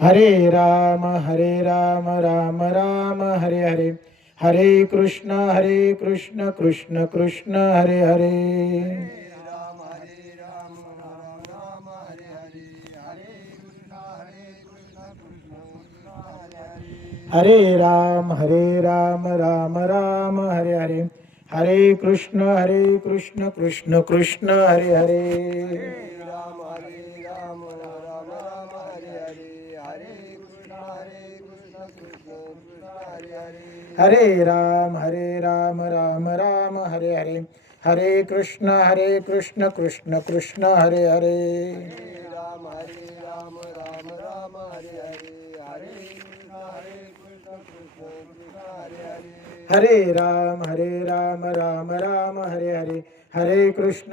हरे राम राम राम हरे हरे, हरे कृष्ण कृष्ण कृष्ण हरे हरे। हरे राम राम राम हरे हरे, हरे कृष्ण कृष्ण कृष्ण हरे हरे। हरे राम राम राम हरे हरे, हरे कृष्ण कृष्ण कृष्ण हरे हरे। हरे राम राम राम हरे हरे, हरे कृष्ण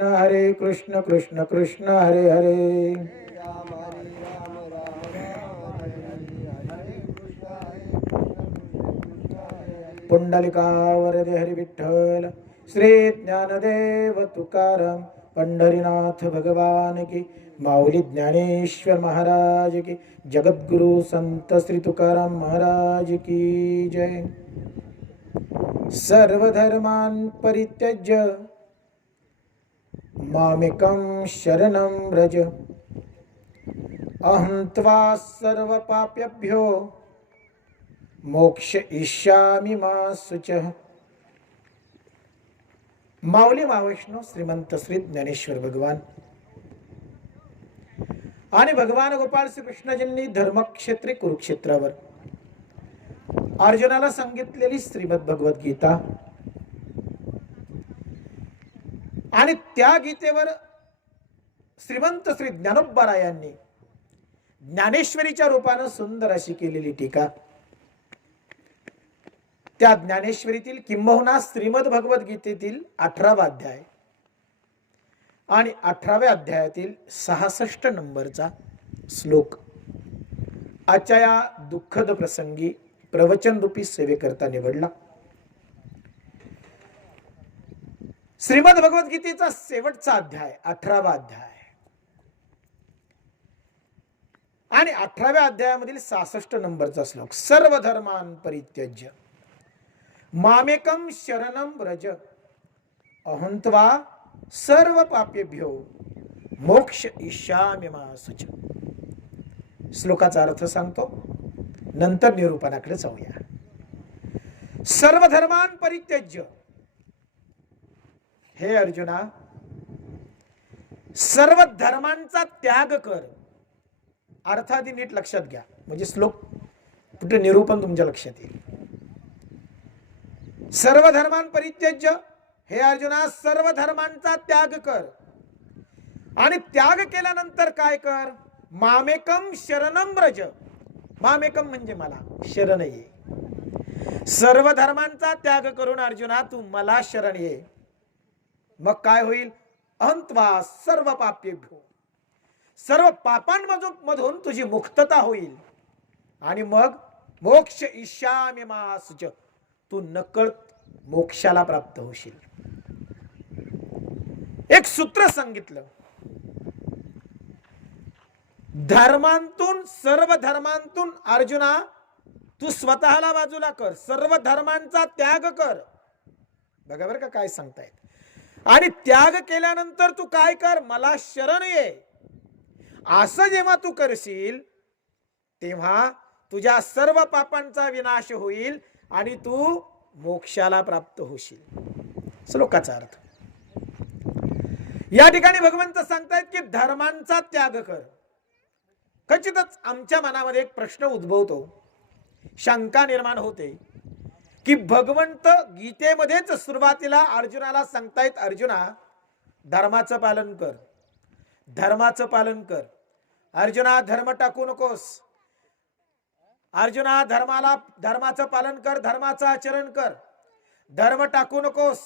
कृष्ण कृष्ण हरे हरे। पुंडलिकावरदे हरि विठ्ठल, श्री ज्ञानदेव तुकाराम, पंढरीनाथ भगवान की, माऊली ज्ञानेश्वर महाराज की, जगद्गुरु संत श्री तुकाराम महाराज की जय। सर्वधर्मान् परित्यज्य मामेकं शरणं व्रज, अहं त्वा सर्वपापेभ्यो मोक्षयिष्यामि मा शुचः। माऊली महावैष्णव श्रीमंत श्री ज्ञानेश्वर भगवान आणि भगवान गोपाळ श्रीकृष्णजींनी धर्मक्षेत्री कुरुक्षेत्रावर अर्जुनाला सांगितलेली श्रीमद भगवद्गीता आणि त्या गीतेवर श्रीमंत श्री ज्ञानोबारायांनी ज्ञानेश्वरीच्या रूपाने सुंदर अशी केलेली टीका, त्या ज्ञानेश्वरीतील किंबहुना श्रीमद भगवद्गीतेतील 18वा अध्याय आणि 18व्या अध्यायातील 66 नंबरचा श्लोक आजच्या या दुःखद प्रसंगी प्रवचन रूपी सेवेकरता निवडला। श्रीमद भगवद्गीतेचा शेवटचा अध्याय 18वा अध्याय आणि 18व्या अध्यायामधील 66 नंबरचा श्लोक, सर्व धर्मान परित्यज्य मामेकं शरणं व्रज, अहं त्वा सर्व पापेभ्यो मोक्षयिष्यामि मा शुचः। श्लोकाचा अर्थ सांगतो, नंतर निरूपणाकडे जाऊया। सर्व धर्मान परित्यज्य, हे अर्जुना सर्व धर्मांचा त्याग कर। अर्थ आधी नीट लक्षात घ्या, म्हणजे श्लोक कुठे निरूपण तुमच्या लक्षात येईल। सर्व धर्मान परित्यज्य, हे अर्जुना सर्व धर्मांचा त्याग कर आणि त्याग केल्यानंतर काय कर, मामेकम शरणं व्रज। मामेकम म्हणजे मला, शरण ये। सर्व धर्मांचा त्याग करून अर्जुना तू मला शरण ये, मग काय होईल, अहं त्वा सर्व पापेभ्यो, सर्व पापांमधून तुझी मुक्तता होईल आणि मग मोक्षयिष्यामि मा शुचः, तू नकळत मोक्षाला प्राप्त होशील। एक सूत्र सांगितलं, धर्मांतून सर्व धर्मांतून अर्जुना तू स्वतःला बाजूला कर, सर्व धर्मांचा त्याग कर। बघा बरं का काय सांगतायत, आणि त्याग केल्यानंतर तू काय कर, मला शरण ये। असं जेव्हा तू करशील तेव्हा तुझ्या सर्व पापांचा विनाश होईल आणि तू मोक्षाला प्राप्त होशील। श्लोकाचा अर्थ या ठिकाणी भगवंत सांगतायत की धर्मांचा त्याग कर। खचितच आमच्या मनामध्ये एक प्रश्न उद्भवतो, शंका निर्माण होते की भगवंत गीतेमध्येच सुरुवातीला अर्जुनाला सांगतायत, अर्जुना धर्माचं पालन कर, धर्माचं पालन कर। अर्जुना धर्म टाकू नकोस, अर्जुना धर्माचं पालन कर, धर्माचं आचरण कर, धर्म टाकू नकोस।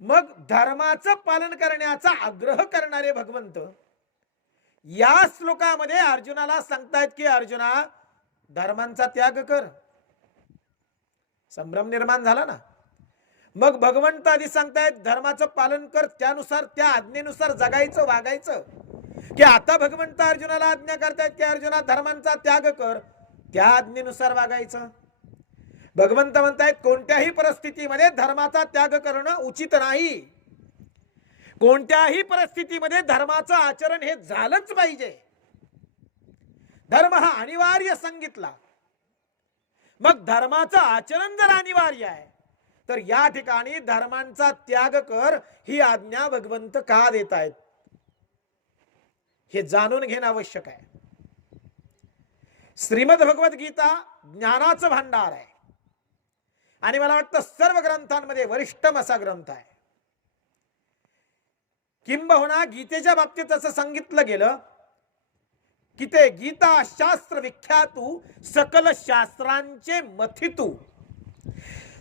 मग धर्माचं पालन करण्याचा आग्रह करणारे भगवंत या श्लोकामध्ये अर्जुनाला सांगतायत की अर्जुना धर्मांचा त्याग कर। संभ्रम निर्माण झाला ना, मग भगवंत आधी सांगतायत धर्माचं पालन कर, त्यानुसार त्या आज्ञेनुसार जगायचं वागायचं. की आता भगवंत अर्जुनाला आज्ञा करतायत की अर्जुना धर्मांचा त्याग कर, त्या आज्ञेनुसार वागायचं. भगवंत म्हणतायत कोणत्याही परिस्थितीमध्ये धर्माचा त्याग करणं उचित नाही. कोणत्याही परिस्थितीमध्ये धर्माचं आचरण हे झालंच पाहिजे. धर्म हा अनिवार्य सांगितला. मग धर्माचं आचरण जर अनिवार्य आहे तर या ठिकाणी धर्मांचा त्याग कर ही आज्ञा भगवंत का देत आहेत हे जाणून घेणं आवश्यक आहे. श्रीमद भगवद्गीता ज्ञानाचं भांडार आहे आणि मला वाटतं सर्व ग्रंथांमध्ये वरिष्ठम असा ग्रंथ आहे. किंबहुना गीतेच्या बाबतीत असं सांगितलं गेलं की ते गीता शास्त्र विख्यातू सकल शास्त्रांचे मथितू.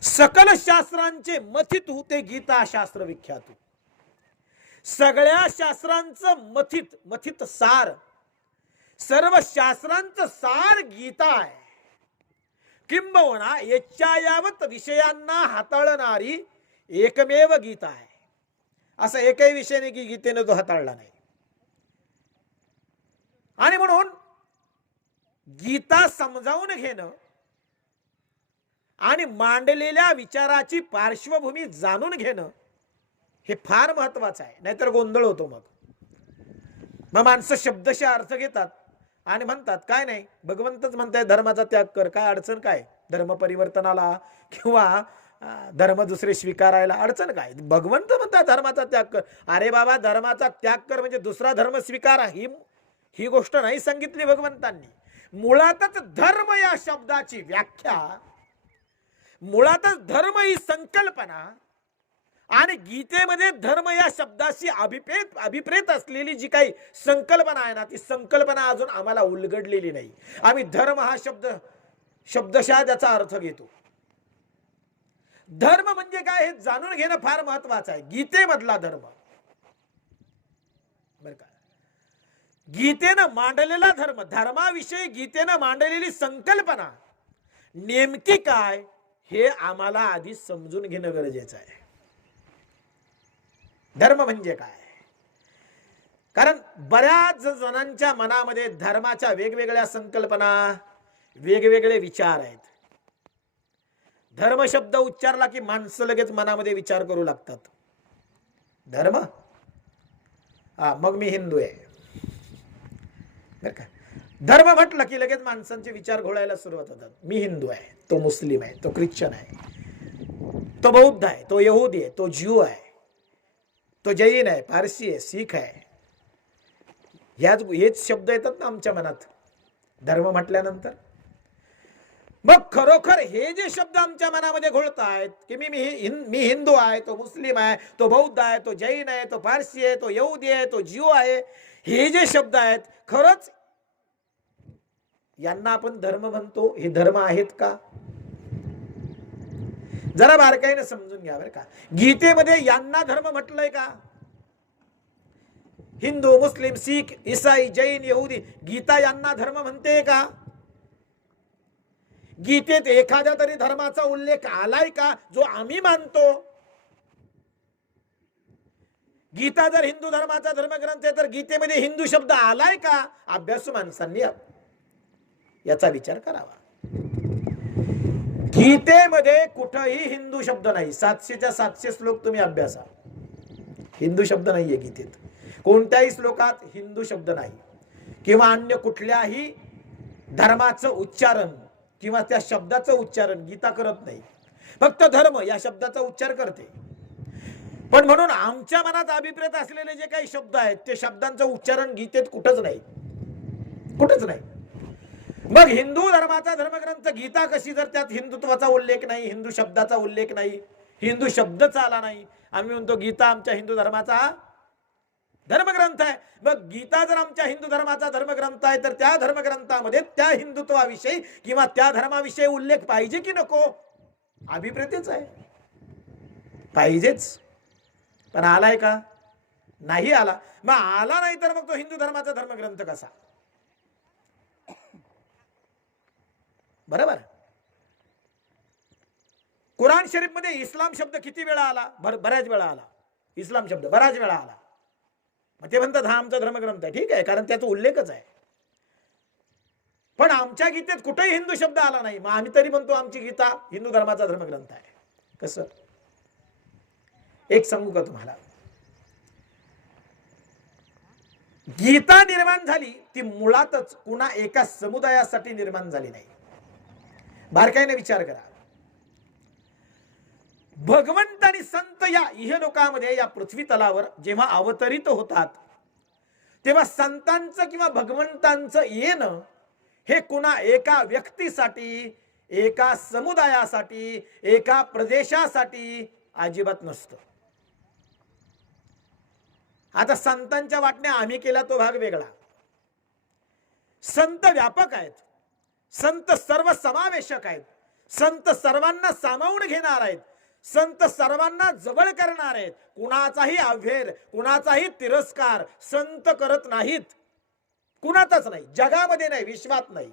सकल शास्त्रांचे मथितू ते गीता शास्त्र विख्यातू. सगळ्या शास्त्रांचं मथित, मथित सार, सर्व शास्त्रांचं सार गीता आहे. किंबहुना यच्चायावत विषयांना हाताळणारी एकमेव गीता आहे. असं एकही विषय नाही की गीतेने तो हाताळला नाही. आणि म्हणून गीता समजावून घेणं आणि मांडलेल्या विचाराची पार्श्वभूमी जाणून घेणं हे फार महत्वाचं आहे. नाहीतर गोंधळ होतो. मग माणसं शब्दशः अर्थ घेतात आणि म्हणतात काय नाही भगवंतच म्हणताय धर्माचा त्याग कर, काय अडचण काय धर्म परिवर्तनाला किंवा धर्म दुसरे स्वीकारायला अडचण काय. भगवंत म्हणतात धर्माचा त्याग कर. अरे बाबा धर्माचा त्याग कर म्हणजे दुसरा धर्म स्वीकारा ही गोष्ट नाही सांगितली भगवंतांनी. मुळातच धर्म या शब्दाची व्याख्या, मुळातच धर्म ही संकल्पना आणि गीतेमध्ये धर्म या शब्दाशी अभिप्रेत असलेली जी काही संकल्पना आहे ना ती संकल्पना अजून आम्हाला उलगडलेली नाही. आम्ही धर्म हा शब्दशः त्याचा अर्थ घेतो. धर्म म्हणजे काय हे जाणून घेणं फार महत्वाचं आहे. गीतेमधला धर्म बर का, गीतेनं मांडलेला धर्म, धर्माविषयी गीतेनं मांडलेली संकल्पना नेमकी काय हे आम्हाला आधी समजून घेणं गरजेचं आहे. धर्म म्हणजे काय, कारण बऱ्याच जणांच्या मनामध्ये धर्माच्या वेगवेगळ्या संकल्पना, वेगवेगळे विचार आहेत. धर्म शब्द उच्चारला की माणसं लगेच मनामध्ये विचार करू लागतात. धर्म मग मी हिंदू आहे बर का. धर्म म्हटलं की लगेच माणसांचे विचार घोळायला सुरुवात होतात. मी हिंदू आहे, तो मुस्लिम आहे, तो ख्रिश्चन आहे, तो बौद्ध आहे, तो यहुदी आहे, तो ज्यू आहे, तो जैन आहे, पारसी आहे, शीख आहे. हेच शब्द येतात ना आमच्या मनात धर्म म्हटल्यानंतर. मग खरोखर हे जे शब्द आमच्या मनामध्ये घोळत आहेत की मी हिंदू आहे, तो मुस्लिम आहे, तो बौद्ध आहे, तो जैन आहे, तो पारसी आहे, तो यहुदी आहे, तो ज्यू आहे, हे जे शब्द आहेत खरंच यांना आपण धर्म म्हणतो, हे धर्म आहेत का जरा बारकाईने समजून घ्या बरं का. गीतेमध्ये यांना धर्म म्हटलंय का? हिंदू, मुस्लिम, शीख, ईसाई, जैन, यहुदी, गीता यांना धर्म म्हणते का? गीतेत एखाद्या तरी धर्माचा उल्लेख आलाय का जो आम्ही मानतो? गीता जर हिंदू धर्माचा धर्मग्रंथ आहे तर गीतेमध्ये हिंदू शब्द आलाय का? अभ्यासू माणसांनी याचा विचार करावा. गीतेमध्ये कुठेही हिंदू शब्द नाही. 700च्या 700 श्लोक तुम्ही अभ्यासा, हिंदू शब्द नाहीये गीतेत. कोणत्याही श्लोकात हिंदू शब्द नाही किंवा अन्य कुठल्याही धर्माचं उच्चारण किंवा त्या शब्दाचं उच्चारण गीता करत नाही. फक्त धर्म या शब्दाचा उच्चार करते. पण म्हणून आमच्या मनात अभिप्रेत असलेले जे काही शब्द आहेत ते शब्दांचं उच्चारण गीतेत कुठंच नाही, कुठंच नाही. मग हिंदू धर्माचा धर्मग्रंथ गीता कशी जर त्यात हिंदुत्वाचा उल्लेख नाही, हिंदू शब्दाचा उल्लेख नाही, हिंदू शब्दच आला नाही, आम्ही म्हणतो गीता आमच्या हिंदू धर्माचा धर्मग्रंथ आहे. मग गीता जर आमच्या हिंदू धर्माचा धर्मग्रंथ आहे तर त्या धर्मग्रंथामध्ये त्या हिंदुत्वाविषयी किंवा त्या धर्माविषयी उल्लेख पाहिजे की नको? अभिप्रेतच आहे, पाहिजेच. पण आलाय का? नाही आला. मग आला नाही तर मग तो हिंदू धर्माचा धर्मग्रंथ कसा? बरोबर. कुराण शरीफ मध्ये इस्लाम शब्द किती वेळा आला? बऱ्याच वेळा आला. इस्लाम शब्द बऱ्याच वेळा आला. मग ते म्हणतात हा आमचा धर्मग्रंथ आहे. ठीक आहे, कारण त्याचा उल्लेखच आहे. पण आमच्या गीतेत कुठेही हिंदू शब्द आला नाही. मग आम्ही तरी म्हणतो आमची गीता हिंदू धर्माचा धर्मग्रंथ आहे. कसं? एक सांगू का तुम्हाला, गीता निर्माण झाली ती मुळातच कुणा एका समुदायासाठी निर्माण झाली नाही. बारकाईने विचार करा. भगवंत आणि संत या इहलोकामध्ये या पृथ्वी तलावर जेव्हा अवतरित होतात तेव्हा संतांचं किंवा भगवंतांचं येणं हे कुणा एका व्यक्तीसाठी, एका समुदायासाठी, एका प्रदेशासाठी अजिबात नसतं. आता संतांच्या वाटण्या आम्ही केला तो भाग वेगळा. संत व्यापक आहेत, संत सर्व समावेशक आहेत, संत सर्वांना सामावून घेणार आहेत, संत सर्वांना जवळ करणार आहेत. कुणाचाही अव्हेर, कुणाचाही तिरस्कार संत करत नाहीत. कुणाचाच नाही, जगामध्ये नाही, विश्वात नाही.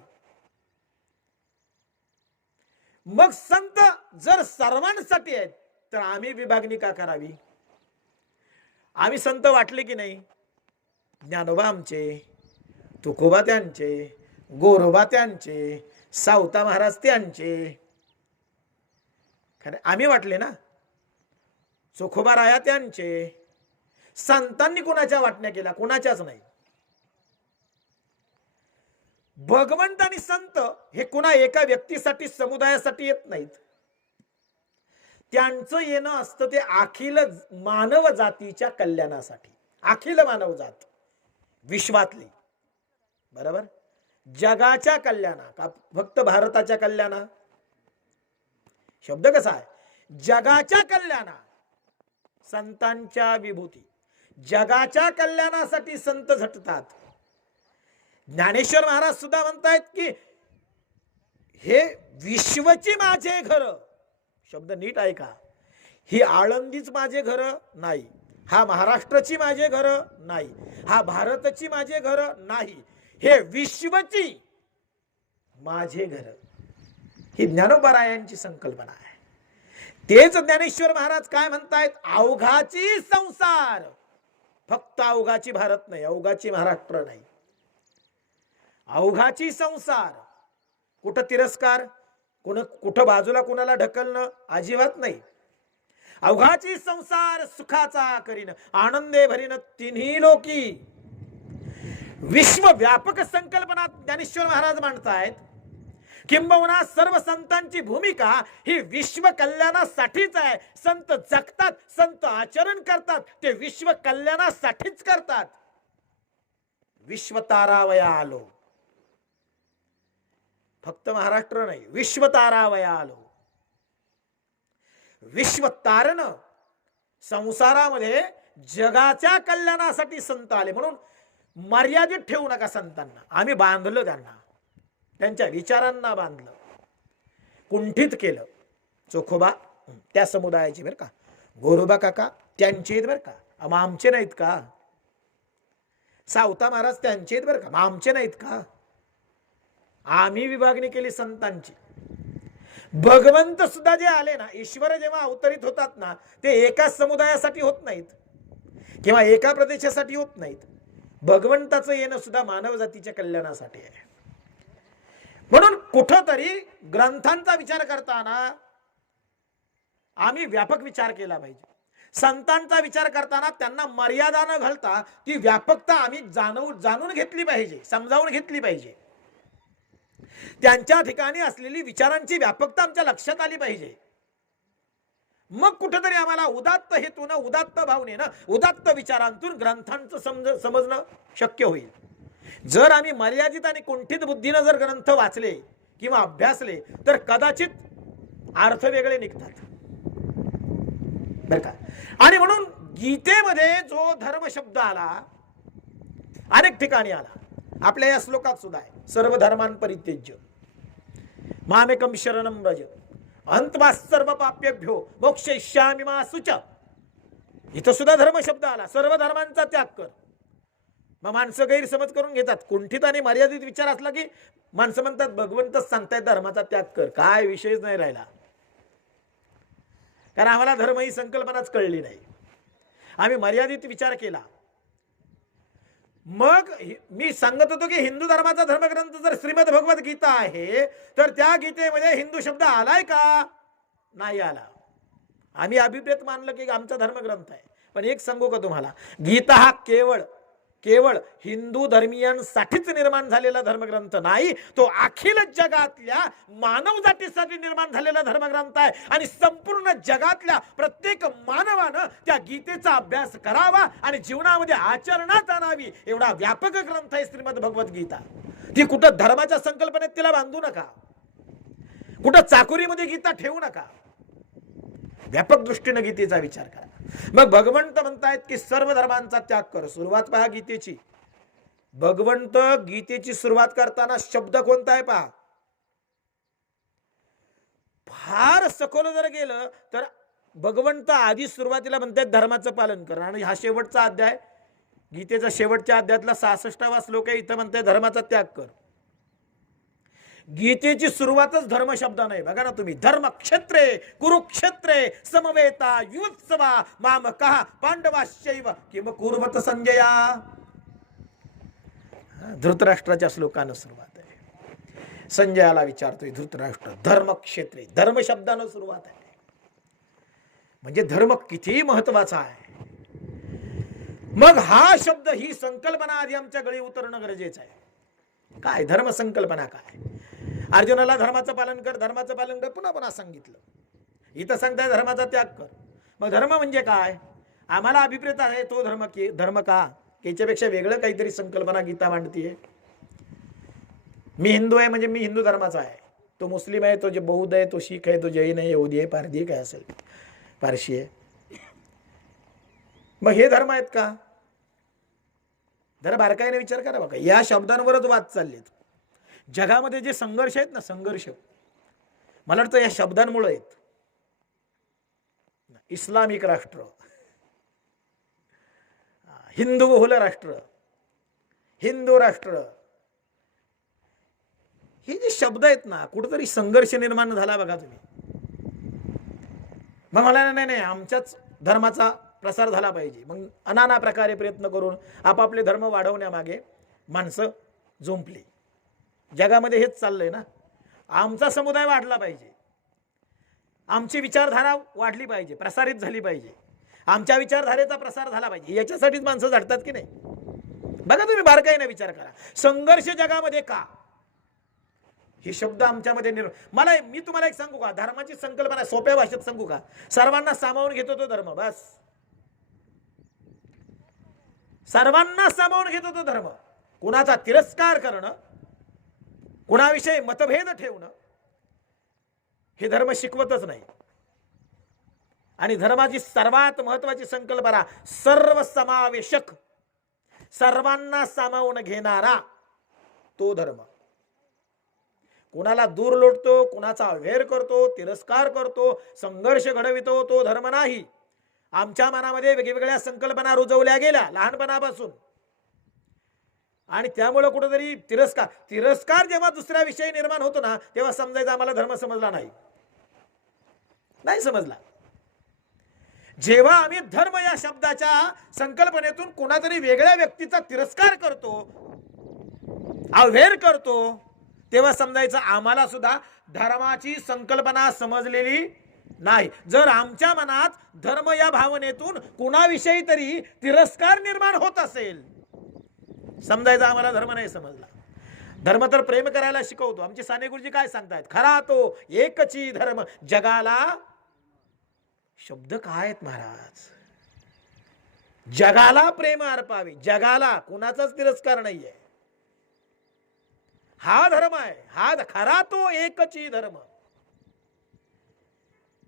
मग संत जर सर्वांसाठी आहेत तर आम्ही विभागणी का करावी? आम्ही संत वाटले की नाही? ज्ञानोबा आमचे, तुकोबा त्यांचे, गोरोबा त्यांचे, सावता महाराज त्यांचे, खरं आम्ही वाटले ना. चोखोबा राया त्यांचे. संतांनी कुणाच्या वाटण्या केल्या? कुणाच्याच नाही. भगवंत आणि संत हे कुणा एका व्यक्तीसाठी, समुदायासाठी येत नाहीत. त्यांचं येणं असतं ते अखिल मानव जातीच्या कल्याणासाठी. अखिल मानव जात विश्वातली, बरोबर, जगाच्या कल्याणा का फक्त भारताच्या कल्याणा? शब्द कसा आहे? जगाच्या कल्याणा, संतांच्या विभूती, जगाच्या कल्याणासाठी संत झटतात. ज्ञानेश्वर महाराज सुद्धा म्हणतायत की हे विश्वची माझे घर. शब्द नीट ऐका. ही आळंदीच माझे घर नाही, हा महाराष्ट्राची माझे घर नाही, हा भारताची माझे घर नाही, हे विश्वची माझे घर. ही ज्ञानोबरायांची संकल्पना आहे. तेच ज्ञानेश्वर महाराज काय म्हणतायत? अवघाची संसार. फक्त अवघाची भारत नाही, अवघाची महाराष्ट्र नाही, अवघाची संसार. कुठं तिरस्कार, कुठं बाजूला कुणाला ढकलणं अजिबात नाही. अवघाची संसार सुखाचा करीन, आनंदे भरीन तिन्ही लोकी. विश्वव्यापक संकल्पना ज्ञानेश्वर महाराज मांडतायत. किंबहुना सर्व संतांची भूमिका ही विश्व कल्याणासाठीच आहे. संत जगतात, संत आचरण करतात, ते विश्व कल्याणासाठीच करतात. विश्व तारावया आलो, फक्त महाराष्ट्र नाही, विश्व तारावया आलो. विश्व तारण संसारामध्ये जगाच्या कल्याणासाठी संत आले. म्हणून मर्यादित ठेवू नका संतांना. आम्ही बांधलं त्यांना, त्यांच्या विचारांना बांधलं, कुंठित केलं. चोखोबा त्या समुदायाचे बरं का, गोरोबा काका त्यांचे बरं का, मग आमचे नाहीत का? सावता महाराज त्यांचे बरं का, मग आमचे नाहीत का? आम्ही विभागणी केली संतांची. भगवंत सुद्धा जे आले ना, ईश्वर जेव्हा अवतरित होतात ना, ते एका समुदायासाठी होत नाहीत किंवा एका प्रदेशासाठी होत नाहीत. भगवंताचं येणं सुद्धा मानव जातीच्या कल्याणासाठी आहे. म्हणून कुठंतरी ग्रंथांचा विचार करताना आम्ही व्यापक विचार केला पाहिजे. संतांचा विचार करताना त्यांना मर्यादा न घालता ती व्यापकता आम्ही जाणून घेतली पाहिजे, समजावून घेतली पाहिजे. त्यांच्या ठिकाणी असलेली विचारांची व्यापकता आमच्या लक्षात आली पाहिजे. मग कुठेतरी आम्हाला उदात्त हेतून, उदात्त भावनेनं, उदात्त विचारांतून ग्रंथांचं समजणं शक्य होईल. जर आम्ही मर्यादित आणि कुंठित बुद्धीनं जर ग्रंथ वाचले किंवा अभ्यासले तर कदाचित अर्थ वेगळे निघतात बरं का. आणि म्हणून गीतेमध्ये जो धर्म शब्द आला अनेक ठिकाणी आला, आपल्या या श्लोकात सुद्धा आहे. सर्व धर्मान् परित्यज्य मामेकं शरणं व्रज अहंत्वा सर्व पाप्येभ्यो मोक्षयिष्यामि मा शुच. इथं सुद्धा धर्म शब्द आला. सर्व धर्मांचा त्याग कर. मग माणसं गैरसमज करून घेतात. कुंठित आणि मर्यादित विचार असला की माणसं म्हणतात भगवंतच सांगतायत धर्माचा त्याग कर. काय विषयच नाही राहिला. कारण आम्हाला धर्म ही संकल्पनाच कळली नाही, आम्ही मर्यादित विचार केला. मग मी सांगत होतो की हिंदू धर्माचा धर्मग्रंथ जर श्रीमद भगवत गीता आहे तर त्या गीतेमध्ये हिंदू शब्द आलाय का? नाही आला. आम्ही अभिप्रेत मानलं की आमचा धर्मग्रंथ आहे. पण एक सांगू का तुम्हाला, गीता हा केवळ हिंदू धर्मीयांसाठीच निर्माण झालेला धर्मग्रंथ नाही, तो अखिल जगातल्या मानव जातीसाठी निर्माण झालेला धर्मग्रंथ आहे. आणि संपूर्ण जगातल्या प्रत्येक मानवानं त्या गीतेचा अभ्यास करावा आणि जीवनामध्ये आचरणात आणावी एवढा व्यापक ग्रंथ आहे श्रीमद भगवत गीता. ती कुठं धर्माच्या संकल्पनेत तिला बांधू नका, कुठं चाकोरीमध्ये गीता ठेवू नका, व्यापक दृष्टीने गीतेचा विचार करा. मग भगवंत म्हणतायत की सर्व धर्मांचा त्याग कर. सुरुवात पहा गीतेची. भगवंत गीतेची सुरुवात करताना शब्द कोणता आहे पहा. फार सखोल जर गेलं तर भगवंत आधी सुरुवातीला म्हणतात धर्माचं पालन कर, आणि हा शेवटचा अध्याय गीतेचा शेवटच्या अध्यायातला 66वा श्लोक आहे. इथं म्हणतात धर्माचा त्याग कर. गीतेची सुरुवातच धर्म शब्द नाही. बघा ना तुम्ही, धर्म क्षेत्रे कुरुक्षेत्रे समवेता युत्सवा मामकः पांडवाश्चैव किम कुर्वत संजया. धृतराष्ट्राच्या श्लोकानं सुरुवात आहे. संजयाला विचारतोय धृतराष्ट्र, धर्म क्षेत्रे, धर्म शब्दानं सुरुवात आहे. म्हणजे धर्म किती महत्वाचा आहे. मग हा शब्द, ही संकल्पना आधी आमच्या गळी उतरणं गरजेचं आहे. काय धर्म संकल्पना काय? अर्जुनाला धर्माचं पालन कर, धर्माचं पालन कर, पुन्हा पुन्हा सांगितलं. इथं सांगताय धर्माचा त्याग कर. मग धर्म म्हणजे काय? आम्हाला अभिप्रेत आहे तो धर्म का याच्यापेक्षा वेगळं काहीतरी संकल्पना गीता मांडतीये. मी हिंदू आहे म्हणजे मी हिंदू धर्माचा आहे, तो मुस्लिम आहे, तो जे बौद्ध आहे, तो शीख आहे, तो जैन आहे, यहुदी आहे, पारधी आहे, काय असेल पारशी आहे. मग हे धर्म आहेत का? जरा बारकाईने विचार करा बघा. या शब्दांवरच वाद चाललेत. जगामध्ये जे संघर्ष आहेत ना, संघर्ष मला वाटतं या शब्दांमुळे आहेत. इस्लामिक राष्ट्र, हिंदू बहुल राष्ट्र, हिंदू राष्ट्र, हे जे शब्द आहेत ना, कुठेतरी संघर्ष निर्माण झाला बघा तुम्ही. मग मला नाही आमच्याच धर्माचा प्रसार झाला पाहिजे. मग नाना प्रकारे प्रयत्न करून आपापले धर्म वाढवण्यामागे माणसं झोंपली. जगामध्ये हेच चाललंय ना. आमचा समुदाय वाढला पाहिजे, आमची विचारधारा वाढली पाहिजे, प्रसारित झाली पाहिजे, आमच्या विचारधारेचा प्रसार झाला पाहिजे. याच्यासाठीच माणसं झडतात की नाही? बघा तुम्ही बारकाईने विचार करा. संघर्ष जगामध्ये का? हे शब्द आमच्यामध्ये मी तुम्हाला एक सांगू का, धर्माची संकल्पना सोप्या भाषेत सांगू का, सर्वांना सामावून घेतो तो धर्म. बस, सर्वांना सामावून घेतो तो धर्म. कुणाचा तिरस्कार करणं, कुणाविषयी मतभेद ठेवणं हे धर्म शिकवतच नाही. आणि धर्माची सर्वात महत्वाची संकल्पना सर्वसमावेशक, सर्वांना सामावून घेणारा तो धर्म. कुणाला दूर लोटतो, कुणाचा अवहेर करतो, तिरस्कार करतो, संघर्ष घडवितो तो धर्म नाही. आमच्या मनामध्ये वेगवेगळ्या संकल्पना रुजवल्या गेल्या लहानपणापासून, आणि त्यामुळे कुठेतरी तिरस्कार जेव्हा दुसऱ्या विषयी निर्माण होतो ना, तेव्हा समजायचं आम्हाला धर्म समजला नाही समजला. जेव्हा आम्ही धर्म या शब्दाच्या संकल्पनेतून कोणातरी वेगळ्या व्यक्तीचा तिरस्कार करतो, अवहेर करतो, तेव्हा समजायचं आम्हाला सुद्धा धर्माची संकल्पना समजलेली नाही. जर आमच्या मनात धर्म या भावनेतून कुणाविषयी तरी तिरस्कार निर्माण होत असेल, समजायचं आम्हाला धर्म नाही समजला. धर्म तर प्रेम करायला शिकवतो. आमचे साने गुरुजी काय सांगतायत, खरा तो एकची धर्म जगाला. शब्द काय आहेत महाराज? जगाला प्रेम अर्पावे, जगाला, कुणाचाच तिरस्कार नाहीये. हा धर्म आहे, हा खरा तो एकची धर्म.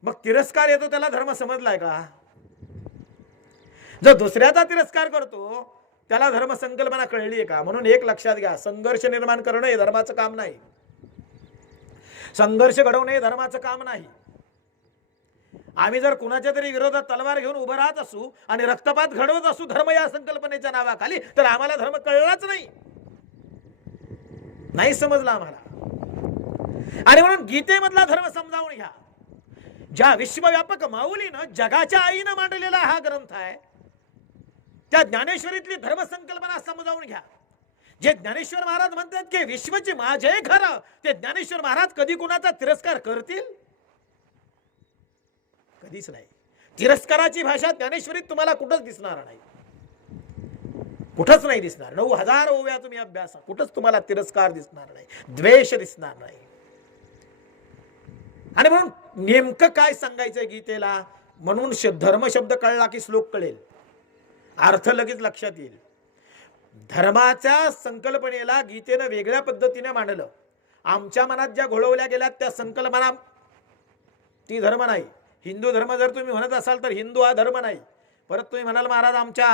मग तिरस्कार येतो त्याला धर्म समजलाय का? जर दुसऱ्याचा तिरस्कार करतो त्याला धर्म संकल्पना कळली आहे का? म्हणून एक लक्षात घ्या, संघर्ष निर्माण करणं हे धर्माचं काम नाही, संघर्ष घडवणे हे धर्माचं काम नाही. आम्ही जर कुणाच्या तरी विरोधात तलवार घेऊन उभं राहत असू आणि रक्तपात घडवत असू धर्म या संकल्पनेच्या नावाखाली, तर आम्हाला धर्म कळलाच नाही समजला आम्हाला. आणि म्हणून गीतेमधला धर्म समजावून घ्या. ज्या विश्वव्यापक माऊलीनं जगाच्या आईनं मांडलेला हा ग्रंथ आहे, त्या ज्ञानेश्वरीतली धर्मसंकल्पना समजावून घ्या. जे ज्ञानेश्वर महाराज म्हणतात की विश्वची माझे खरं, ते ज्ञानेश्वर महाराज कधी कुणाचा तिरस्कार करतील? कधीच नाही. तिरस्काराची भाषा ज्ञानेश्वरीत तुम्हाला कुठंच दिसणार नाही, कुठंच नाही दिसणार. 9000 ओव्या तुम्ही अभ्यासा, कुठंच तुम्हाला तिरस्कार दिसणार नाही, द्वेष दिसणार नाही. आणि म्हणून नेमकं काय सांगायचंय गीतेला, म्हणून धर्म शब्द कळला की श्लोक कळेल, अर्थ लगेच लक्षात येईल. धर्माच्या संकल्पनेला गीतेनं वेगळ्या पद्धतीने मांडलं. आमच्या मनात ज्या घोळवल्या गेल्या त्या संकल्पना ती धर्म नाही. हिंदू धर्म जर तुम्ही म्हणत असाल तर हिंदू हा धर्म नाही. परत तुम्ही म्हणाल महाराज आमच्या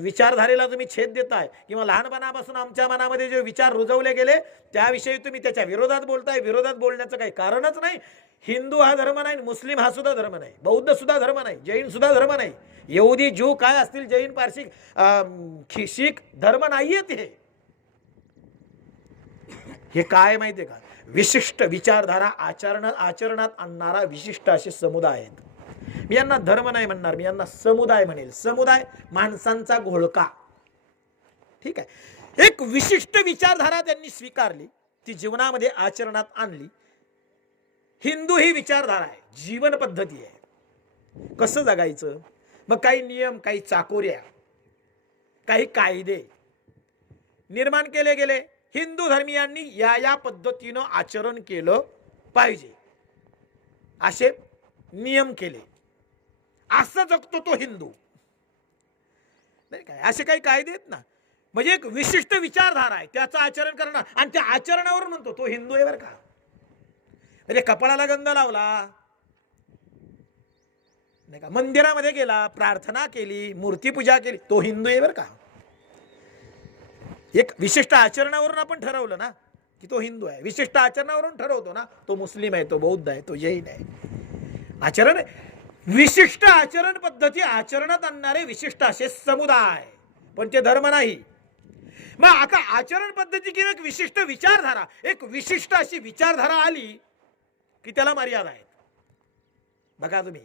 विचारधारेला तुम्ही छेद देताय, किंवा लहानपणापासून आमच्या मनामध्ये जे विचार रुजवले गेले त्याविषयी तुम्ही त्याच्या विरोधात बोलताय. विरोधात बोलण्याचं काही कारणच नाही. हिंदू हा धर्म नाही, मुस्लिम हा सुद्धा धर्म नाही, बौद्ध सुद्धा धर्म नाही, जैन सुद्धा धर्म नाही, यहुदी ज्यू काय असतील, जैन पारसी शीख धर्म नाहीयेत. हे काय माहितीये का, विशिष्ट विचारधारा आचरणात आणणारा विशिष्ट असे समुदाय आहेत. मी यांना धर्म नाही म्हणणार, मी यांना समुदाय म्हणेल. समुदाय माणसांचा घोळका. ठीक आहे. एक विशिष्ट विचारधारा त्यांनी स्वीकारली, ती जीवनामध्ये आचरणात आणली. हिंदू ही विचारधारा आहे, जीवन पद्धती आहे. कसं जगायचं, मग काही नियम, काही चाकोऱ्या, काही कायदे निर्माण केले गेले. हिंदू धर्मीयांनी या पद्धतीनं आचरण केलं पाहिजे असे नियम केले. असं जगतो तो हिंदू, नाही काय, असे काही कायदे आहेत ना. म्हणजे एक विशिष्ट विचारधारा आहे, त्याचं आचरण करणार, आणि त्या आचरणावर म्हणतो तो हिंदू आहे बरं का. म्हणजे कपाळाला गंध लावला नाही का, मंदिरामध्ये गेला, प्रार्थना केली, मूर्तीपूजा केली, तो हिंदू आहे बरं का. एक विशिष्ट आचरणावरून आपण ठरवलं ना की तो हिंदू आहे. विशिष्ट आचरणावरून ठरवतो ना तो मुस्लिम आहे, तो बौद्ध आहे, तो जैन आहे. आचरण आहे, विशिष्ट आचरण पद्धती आचरणात आणणारे विशिष्ट असे समुदाय, पण ते धर्म नाही. मग आता आचरण पद्धती किंवा एक विशिष्ट विचारधारा, एक विशिष्ट अशी विचारधारा आली की त्याला मर्यादा आहेत. बघा तुम्ही,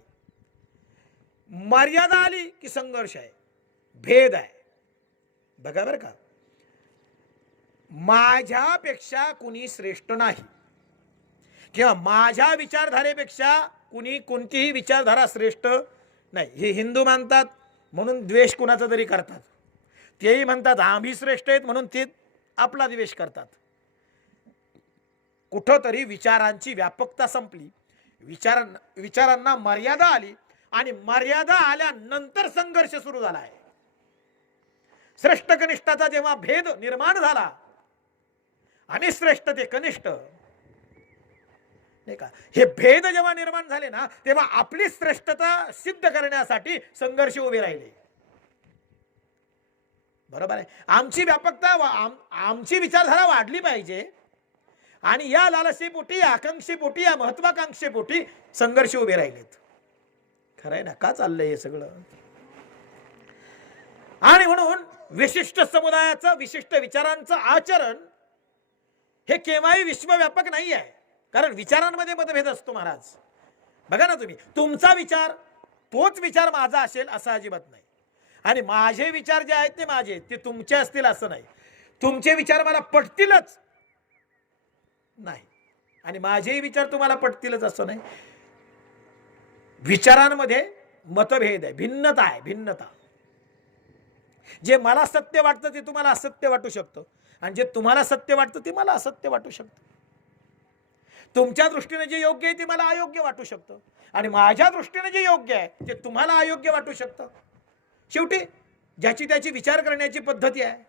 मर्यादा आली की संघर्ष आहे, भेद आहे. बघा बरं का, माझ्यापेक्षा कुणी श्रेष्ठ नाही, किंवा माझ्या विचारधारेपेक्षा कुणी कोणतीही विचारधारा श्रेष्ठ नाही. हे हिंदू मानतात म्हणून द्वेष कुणाचा तरी करतात, तेही म्हणतात आम्ही श्रेष्ठ आहेत म्हणून ते आपला द्वेष करतात. कुठंतरी विचारांची व्यापकता संपली, विचारांना मर्यादा आली, आणि मर्यादा आल्यानंतर संघर्ष सुरू झाला आहे. श्रेष्ठ कनिष्ठाचा जेव्हा भेद निर्माण झाला, आणि श्रेष्ठ ते कनिष्ठ, नाही का, हे भेद जेव्हा निर्माण झाले ना, तेव्हा आपली श्रेष्ठता सिद्ध करण्यासाठी संघर्ष उभे राहिले. बरोबर आहे. आमची व्यापकता, आमची विचारधारा वाढली पाहिजे, आणि या लालसेपोटी, आकांक्षेपोटी, या महत्वाकांक्षेपोटी संघर्ष उभे राहिलेत. खरंय ना, का चाललंय हे सगळं. आणि म्हणून विशिष्ट समुदायाचं, विशिष्ट विचारांचं आचरण हे केव्हाही विश्वव्यापक नाही आहे, कारण विचारांमध्ये मतभेद असतो महाराज. बघा ना तुम्ही, तुमचा विचार तोच विचार माझा असेल असं अजिबात नाही, आणि माझे विचार जे आहेत ते माझे, ते तुमचे असतील असं नाही. तुमचे विचार मला पटतीलच नाही, आणि माझेही विचार तुम्हाला पटतीलच असं नाही. विचारांमध्ये मतभेद आहे, भिन्नता आहे, भिन्नता. जे मला सत्य वाटतं ते तुम्हाला असत्य वाटू शकतं, आणि जे तुम्हाला सत्य वाटतं ते मला असत्य वाटू शकतं. तुमच्या दृष्टीने जे योग्य आहे ते मला अयोग्य वाटू शकतं, आणि माझ्या दृष्टीने जे योग्य आहे ते तुम्हाला अयोग्य वाटू शकतं. शेवटी ज्याची त्याची विचार करण्याची पद्धती आहे.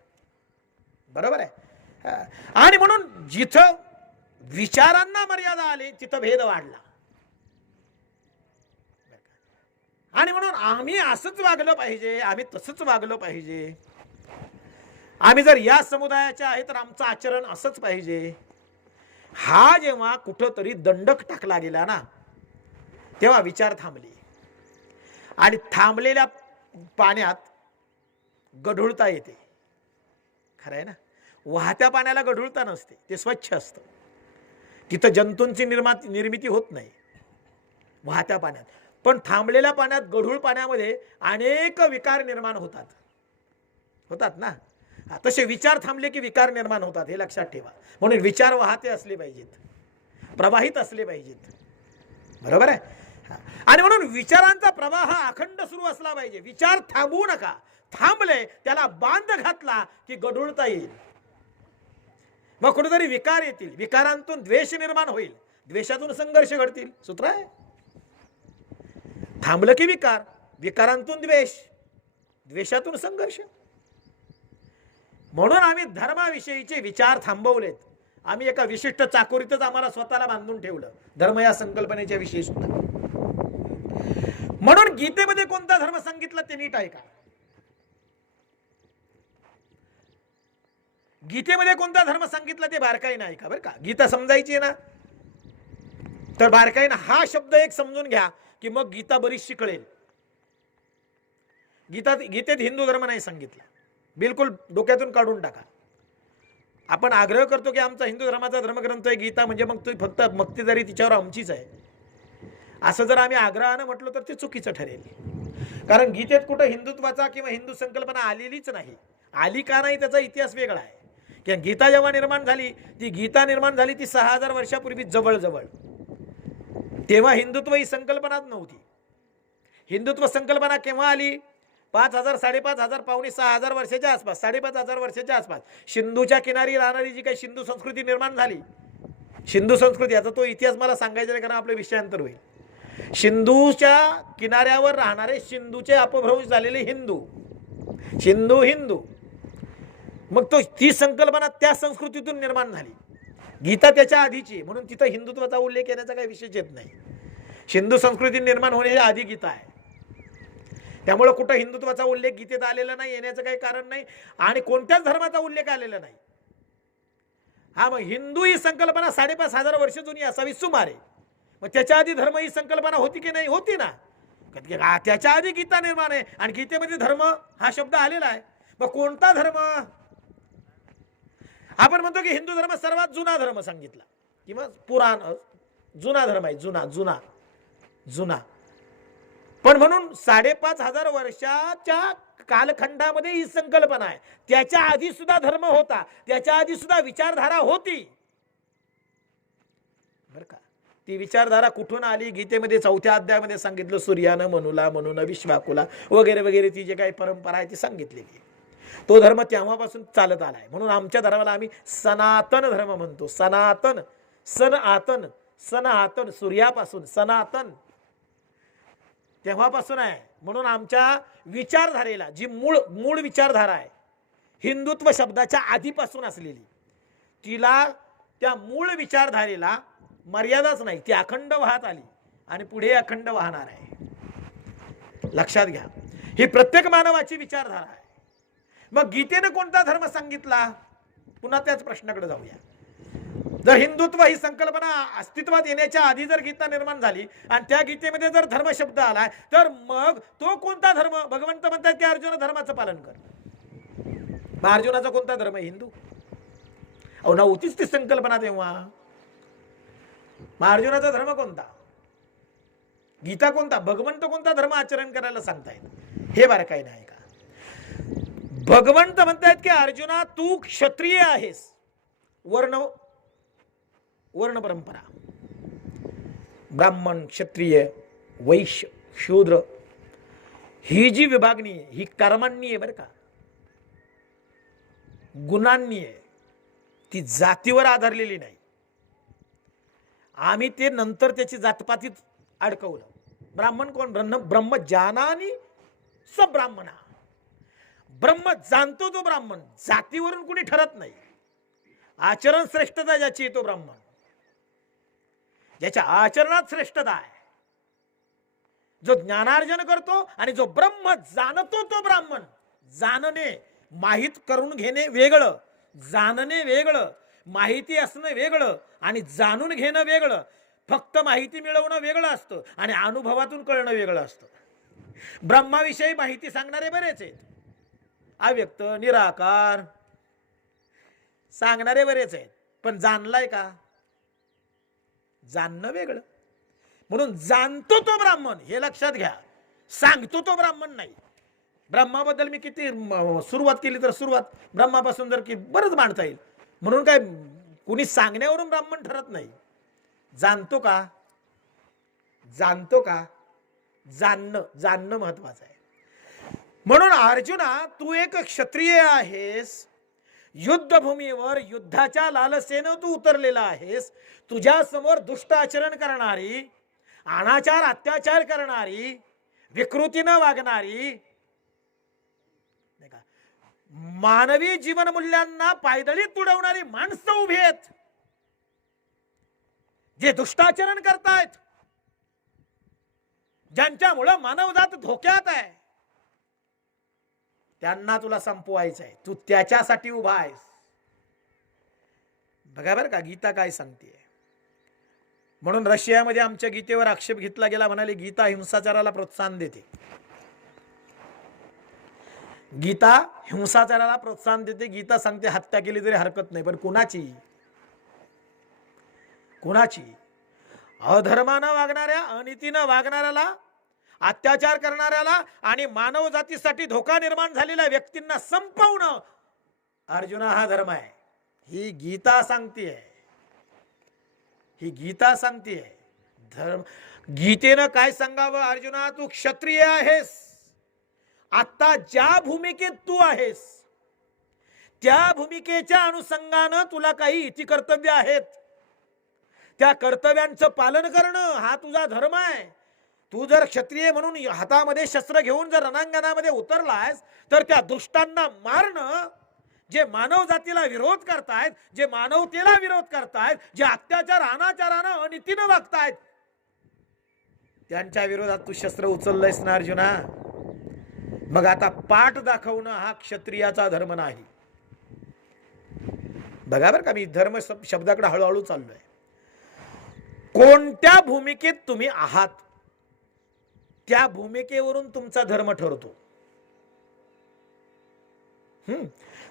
बरोबर आहे. आणि म्हणून जिथं विचारांना मर्यादा आली तिथं भेद वाढला. आणि म्हणून आम्ही असंच वागलं पाहिजे, आम्ही तसंच वागलं पाहिजे, आम्ही जर या समुदायाचे आहे तर आमचं आचरण असंच पाहिजे. हा जेव्हा कुठंतरी दंडक टाकला गेला ना, तेव्हा विचार थांबले, आणि थांबलेल्या पाण्यात गढुळता येते. खरं आहे ना, वाहत्या पाण्याला गढुळता नसते, ते स्वच्छ असतं, तिथं जंतूंची निर्मिती होत नाही. वाहत्या पाण्यात. पण थांबलेल्या पाण्यात, गढूळ पाण्यामध्ये अनेक विकार निर्माण होतात ना. तसे विचार थांबले की विकार निर्माण होतात, हे लक्षात ठेवा. म्हणून विचार वाहते असले पाहिजेत, प्रवाहित असले पाहिजेत. बरोबर आहे. आणि म्हणून विचारांचा प्रवाह अखंड सुरू असला पाहिजे. विचार थांबवू नका. थांबले, त्याला बांध घातला की गढूळता येईल, मग कुठेतरी विकार येतील. विकारांतून द्वेष निर्माण होईल, द्वेषातून संघर्ष घडतील. सूत्र आहे. थांबलं की विकार, विकारांतून द्वेष, द्वेषातून संघर्ष. म्हणून आम्ही धर्माविषयीचे विचार थांबवलेत. आम्ही एका विशिष्ट चाकोरीतच आम्हाला स्वतःला बांधून ठेवलं, धर्म या संकल्पनेच्या विषयी सुद्धा. म्हणून गीतेमध्ये कोणता धर्म सांगितला ते नीट ऐका. गीतेमध्ये कोणता धर्म सांगितला ते बारकाईने ऐका बरं का. गीता समजायची आहे ना, तर बारकाईने हा शब्द एक समजून घ्या की मग गीता बरीचशी कळेल. गीतेत हिंदू धर्म नाही सांगितला, बिलकुल डोक्यातून काढून टाका. आपण आग्रह करतो की आमचा हिंदू धर्माचा धर्मग्रंथ आहे गीता, म्हणजे मग तो फक्त मक्तेदारी तिच्यावर आमचीच आहे, असं जर आम्ही आग्रहानं म्हटलं तर ते चुकीचं ठरेल. कारण गीतेत कुठं हिंदुत्वाचा किंवा हिंदू संकल्पना आलेलीच नाही. आली का नाही त्याचा इतिहास वेगळा आहे. की गीता जेव्हा निर्माण झाली, ती गीता निर्माण झाली ती 6000 वर्षापूर्वी जवळजवळ. तेव्हा हिंदुत्व ही संकल्पनाच नव्हती. हिंदुत्व संकल्पना केव्हा आली? 5000, 5500, पावणे 6000 वर्षाच्या आसपास, 5500 वर्षाच्या आसपास सिंधूच्या किनारी राहणारी जी काही सिंधू संस्कृती निर्माण झाली. सिंधू संस्कृती, आता तो इतिहास मला सांगायचा नाही कारण आपलं विषयांतर होईल. सिंधूच्या किनाऱ्यावर राहणारे सिंधूचे अपभ्रंश झालेले हिंदू, हिंदू. मग तो ती संकल्पना त्या संस्कृतीतून निर्माण झाली. गीता त्याच्या आधीची, म्हणून तिथं हिंदुत्वाचा उल्लेख येण्याचा काही विषय येत नाही. सिंधू संस्कृती निर्माण होण्याच्या आधी गीता आहे. त्यामुळे कुठं हिंदुत्वाचा उल्लेख गीतेत आलेला नाही, येण्याचं काही कारण नाही. आणि कोणत्याच धर्माचा उल्लेख आलेला नाही. हा, मग हिंदू ही संकल्पना 5500 वर्ष जुनी असावी सुमारे. मग त्याच्या आधी धर्म ही संकल्पना होती की नाही? होती ना. त्याच्या आधी गीता निर्माण आहे आणि गीतेमध्ये धर्म हा शब्द आलेला आहे. मग कोणता धर्म? आपण म्हणतो की हिंदू धर्म सर्वात जुना धर्म सांगितला किंवा पुराण जुना धर्म आहे, जुना. पण म्हणून 5500 वर्षाच्या कालखंडामध्ये ही संकल्पना आहे. त्याच्या आधी सुद्धा धर्म होता, त्याच्या आधी सुद्धा विचारधारा होती बर का. ती विचारधारा कुठून आली? गीतेमध्ये 4थ्या अध्यायामध्ये सांगितलं, सूर्यानं मनुला, म्हणून विश्वाकुला वगैरे वगैरे, ती जे काही परंपरा आहे ती सांगितलेली. तो धर्म तेव्हापासून चालत आलाय. म्हणून आमच्या धर्माला आम्ही सनातन धर्म म्हणतो. सनातन, सनातन, सूर्यापासून सनातन तेव्हापासून आहे. म्हणून आमच्या विचारधारेला जी मूळ विचारधारा आहे, हिंदुत्व शब्दाच्या आधीपासून असलेली, तिला, त्या मूळ विचारधारेला मर्यादाच नाही. ती अखंड वाहत आली आणि पुढे अखंड वाहणार आहे. लक्षात घ्या, ही प्रत्येक मानवाची विचारधारा आहे. मग गीतेने कोणता धर्म सांगितला? पुन्हा त्याच प्रश्नाकडे जाऊया. जर हिंदुत्व ही संकल्पना अस्तित्वात येण्याच्या आधी जर गीता निर्माण झाली आणि त्या गीतेमध्ये जर धर्म शब्द आलाय, तर मग तो कोणता धर्म? भगवंत म्हणतात की अर्जुन धर्माचं पालन कर. मग अर्जुनाचा कोणता धर्म आहे? हिंदू. अहो, नव्हतीच ती संकल्पना तेव्हा. मग अर्जुनाचा धर्म कोणता? गीता कोणता? भगवंत कोणता धर्म आचरण करायला सांगतायत हे बरं काही नाही का. भगवंत म्हणतायत की अर्जुना, तू क्षत्रिय आहेस. वर्ण परंपरा, ब्राह्मण, क्षत्रिय, वैश्य, शूद्र, ही जी विभागणी आहे ही कर्मांनी आहे बरं का, गुणांनी आहे. ती जातीवर आधारलेली नाही. आम्ही ते नंतर त्याची जातपातीत अडकवलं. ब्राह्मण कोण? ब्रह्म जानानी स ब्राह्मणा. ब्रह्म जाणतो तो ब्राह्मण. जातीवरून कुणी ठरत नाही. आचरण श्रेष्ठता ज्याची तो ब्राह्मण, ज्याच्या आचरणात श्रेष्ठता आहे, जो ज्ञानार्जन करतो आणि जो ब्रह्म जाणतो तो ब्राह्मण. जाणणे, माहित करून घेणे वेगळं, जाणणे वेगळं, माहिती असणं वेगळं आणि जाणून घेणं वेगळं. फक्त माहिती मिळवणं वेगळं असतं आणि अनुभवातून कळणं वेगळं असतं. ब्रह्माविषयी माहिती सांगणारे बरेच आहेत, अव्यक्त, निराकार सांगणारे बरेच आहेत, पण जाणलाय का? जाणणं वेगळं. म्हणून जाणतो तो ब्राह्मण, हे लक्षात घ्या. सांगतो तो ब्राह्मण नाही. ब्रह्माबद्दल मी किती सुरुवात केली तर सुरुवात ब्रह्मापासून जर की बरंच मांडता येईल. म्हणून काय कुणी सांगण्यावरून ब्राह्मण ठरत नाही. जाणतो का? जाणतो का? जाणणं महत्वाचं आहे. म्हणून अर्जुना, तू एक क्षत्रिय आहेस. युद्धभूमीवर युद्धाच्या लालसेनं तू उतरलेला आहेस. तुझ्या समोर दुष्ट आचरण करणारी, अनाचार अत्याचार करणारी, विकृतीनं वागणारी, मानवी जीवन मूल्यांना पायदळी तुडवणारी माणसं उभी आहेत, जे दुष्टाचरण करतायत, ज्यांच्यामुळे मानवजात धोक्यात आहे, त्यांना तुला संपवायचं आहे. तू त्याच्यासाठी उभा आहेस. बघा बरं का गीता काय सांगते. म्हणून रशियामध्ये आमच्या गीतेवर आक्षेप घेतला गेला. म्हणाले गीता हिंसाचाराला प्रोत्साहन देते. गीता हिंसाचाराला प्रोत्साहन देते. गीता सांगते हत्या केली तरी हरकत नाही. पण कुणाची? कुणाची? अधर्मानं वागणाऱ्या, अनितीनं वागणाऱ्याला, अत्याचार करणाऱ्याला आणि मानव जातीसाठी धोका निर्माण झालेल्या व्यक्तींना संपवणं, अर्जुना हा धर्म आहे. ही गीता सांगते. ही गीता सांगते. धर्म गीतेनं काय सांगावं? अर्जुना, तू क्षत्रिय आहेस. आता ज्या भूमिकेत तू आहेस त्या भूमिकेच्या अनुषंगानं तुला काही इति कर्तव्य आहेत. त्या कर्तव्यांचं पालन करणं हा तुझा धर्म आहे. तू जर क्षत्रिय म्हणून हातामध्ये शस्त्र घेऊन जर रणांगणामध्ये उतरलास तर त्या दुष्टांना मारणं, जे मानव जातीला विरोध करतायत, जे मानवतेला विरोध करतायत, जे अत्याचार अनाचारानं अनितीनं वागतायत, त्यांच्या विरोधात तू शस्त्र उचललंयस ना अर्जुना. मग आता पाठ दाखवणं हा क्षत्रियाचा धर्म नाही. बघा बरं का, मी धर्म शब्दाकडे हळूहळू चाललोय. कोणत्या भूमिकेत तुम्ही आहात त्या भूमिकेवरून तुमचा धर्म ठरतो.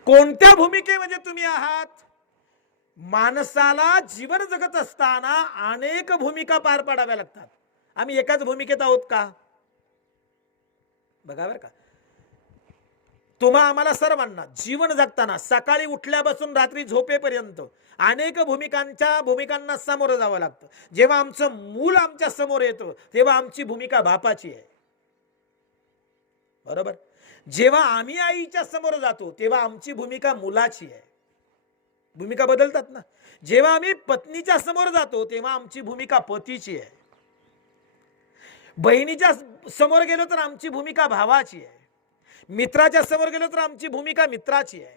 कोणत्या भूमिकेमध्ये तुम्ही आहात? माणसाला जीवन जगत असताना अनेक भूमिका पार पाडाव्या लागतात. आम्ही एकाच भूमिकेत आहोत का? बघा बरं का, तुम्हा आम्हाला सर्वांना जीवन जगताना सकाळी उठल्यापासून रात्री झोपेपर्यंत अनेक भूमिकांना सामोरं जावं लागतं. जेव्हा आमचं मूल आमच्या समोर येतं तेव्हा आमची भूमिका बापाची आहे, बरोबर. जेव्हा आम्ही आईच्या समोर जातो तेव्हा आमची भूमिका मुलाची आहे. भूमिका बदलतात ना. जेव्हा आम्ही पत्नीच्या समोर जातो तेव्हा आमची भूमिका पतीची आहे. बहिणीच्या समोर गेलो तर आमची भूमिका भावाची आहे. मित्राच्या समोर गेलो तर आमची भूमिका मित्राची आहे.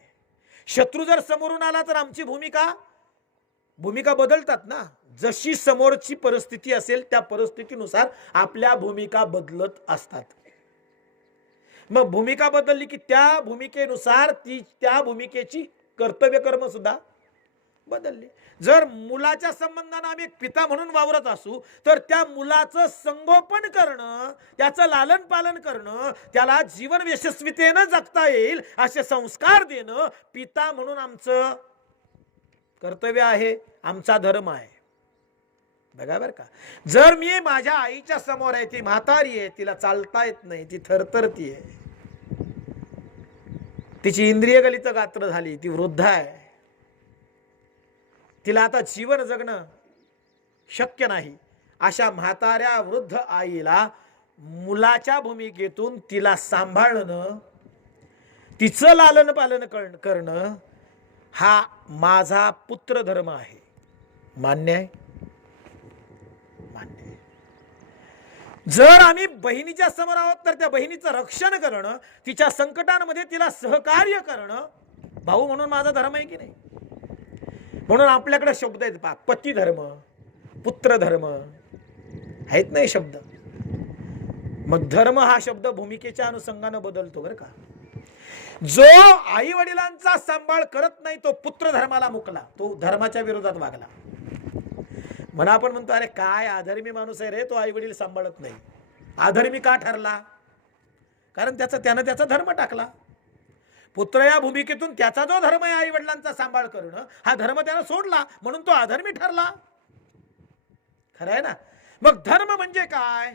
शत्रू जर समोरून आला तर आमची भूमिका बदलतात ना. जशी समोरची परिस्थिती असेल त्या परिस्थितीनुसार आपल्या भूमिका बदलत असतात. मग भूमिका बदलली की त्या भूमिकेनुसार त्या भूमिकेची कर्तव्य कर्म सुद्धा बदलली. जर मुलाच्या संबंधाने आम्ही एक पिता म्हणून वावरत असू तर त्या मुलाचं संगोपन करणं, त्याचं लालन पालन करणं, त्याला जीवन यशस्वीतेनं जगता येईल असे संस्कार देणं पिता म्हणून आमचं कर्तव्य आहे, आमचा धर्म आहे. बघा बरं का, जर मी माझ्या आईच्या समोर आहे, ती म्हातारी आहे, तिला चालता येत नाही, ती थरथरती आहे, तिची इंद्रिय गलित गात्र झाली, ती वृद्ध आहे, तिला आता जीवन जगणं शक्य नाही, अशा म्हाताऱ्या वृद्ध आईला मुलाच्या भूमिकेतून तिला सांभाळणं, तिचं लालन पालन करणं हा माझा पुत्र धर्म आहे. मान्य आहे? मान्य आहे. जर आम्ही बहिणीच्या समोर आहोत तर त्या बहिणीचं रक्षण करणं, तिच्या संकटांमध्ये तिला सहकार्य करणं भाऊ म्हणून माझा धर्म आहे की नाही. म्हणून आपल्याकडे शब्द आहेत पहा, पती धर्म, पुत्र धर्म आहेत नाही शब्द. मग धर्म हा शब्द भूमिकेच्या अनुषंगानं बदलतो बरं का. जो आई वडिलांचा सांभाळ करत नाही तो पुत्र धर्माला मुकला, तो धर्माच्या विरोधात वागला. म्हणा आपण म्हणतो अरे काय अधर्मी माणूस आहे रे, तो आई वडील सांभाळत नाही. अधर्मी का ठरला? कारण त्यानं त्याचा धर्म टाकला. पुत्र या भूमिकेतून त्याचा जो धर्म आहे आई वडिलांचा सांभाळ करणं, हा धर्म त्यानं सोडला म्हणून तो अधर्मी ठरला. खरं आहे ना. मग धर्म म्हणजे काय?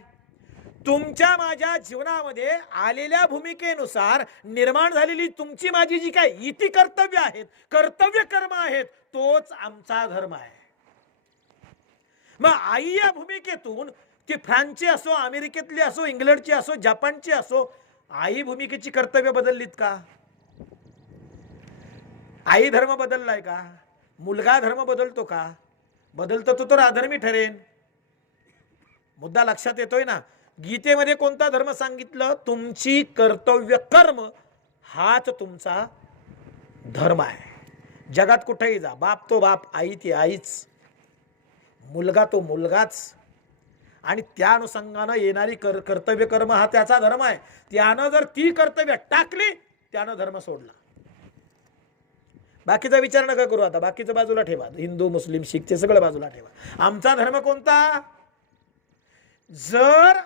तुमच्या माझ्या जीवनामध्ये आलेल्या भूमिकेनुसार निर्माण झालेली तुमची माझी जी काय इति कर्तव्य आहेत, कर्तव्य कर्म आहेत, तोच आमचा धर्म आहे. मग आई या भूमिकेतून ती फ्रान्सची असो, अमेरिकेतली असो, इंग्लंडची असो, जपानची असो, आई भूमिकेची कर्तव्य बदललीत का? आई धर्म बदललाय का? मुलगा धर्म बदलतो का? बदलतो तो तर अधर्मी ठरेन. मुद्दा लक्षात येतोय ना? गीतेमध्ये कोणता धर्म सांगितलं? तुमची कर्तव्य कर्म हाच तुमचा धर्म आहे. जगात कुठेही जा, बाप तो बाप, आई ती आईच, मुलगा तो मुलगाच, आणि त्या अनुषंगानं येणारी कर्तव्य कर्म हा त्याचा धर्म आहे. त्यानं जर ती कर्तव्य टाकली, त्यानं धर्म सोडला. बाकीचा विचार नका करू आता, बाकीचं बाजूला ठेवा, हिंदू मुस्लिम शीख ते सगळं बाजूला ठेवा. आमचा धर्म कोणता? जर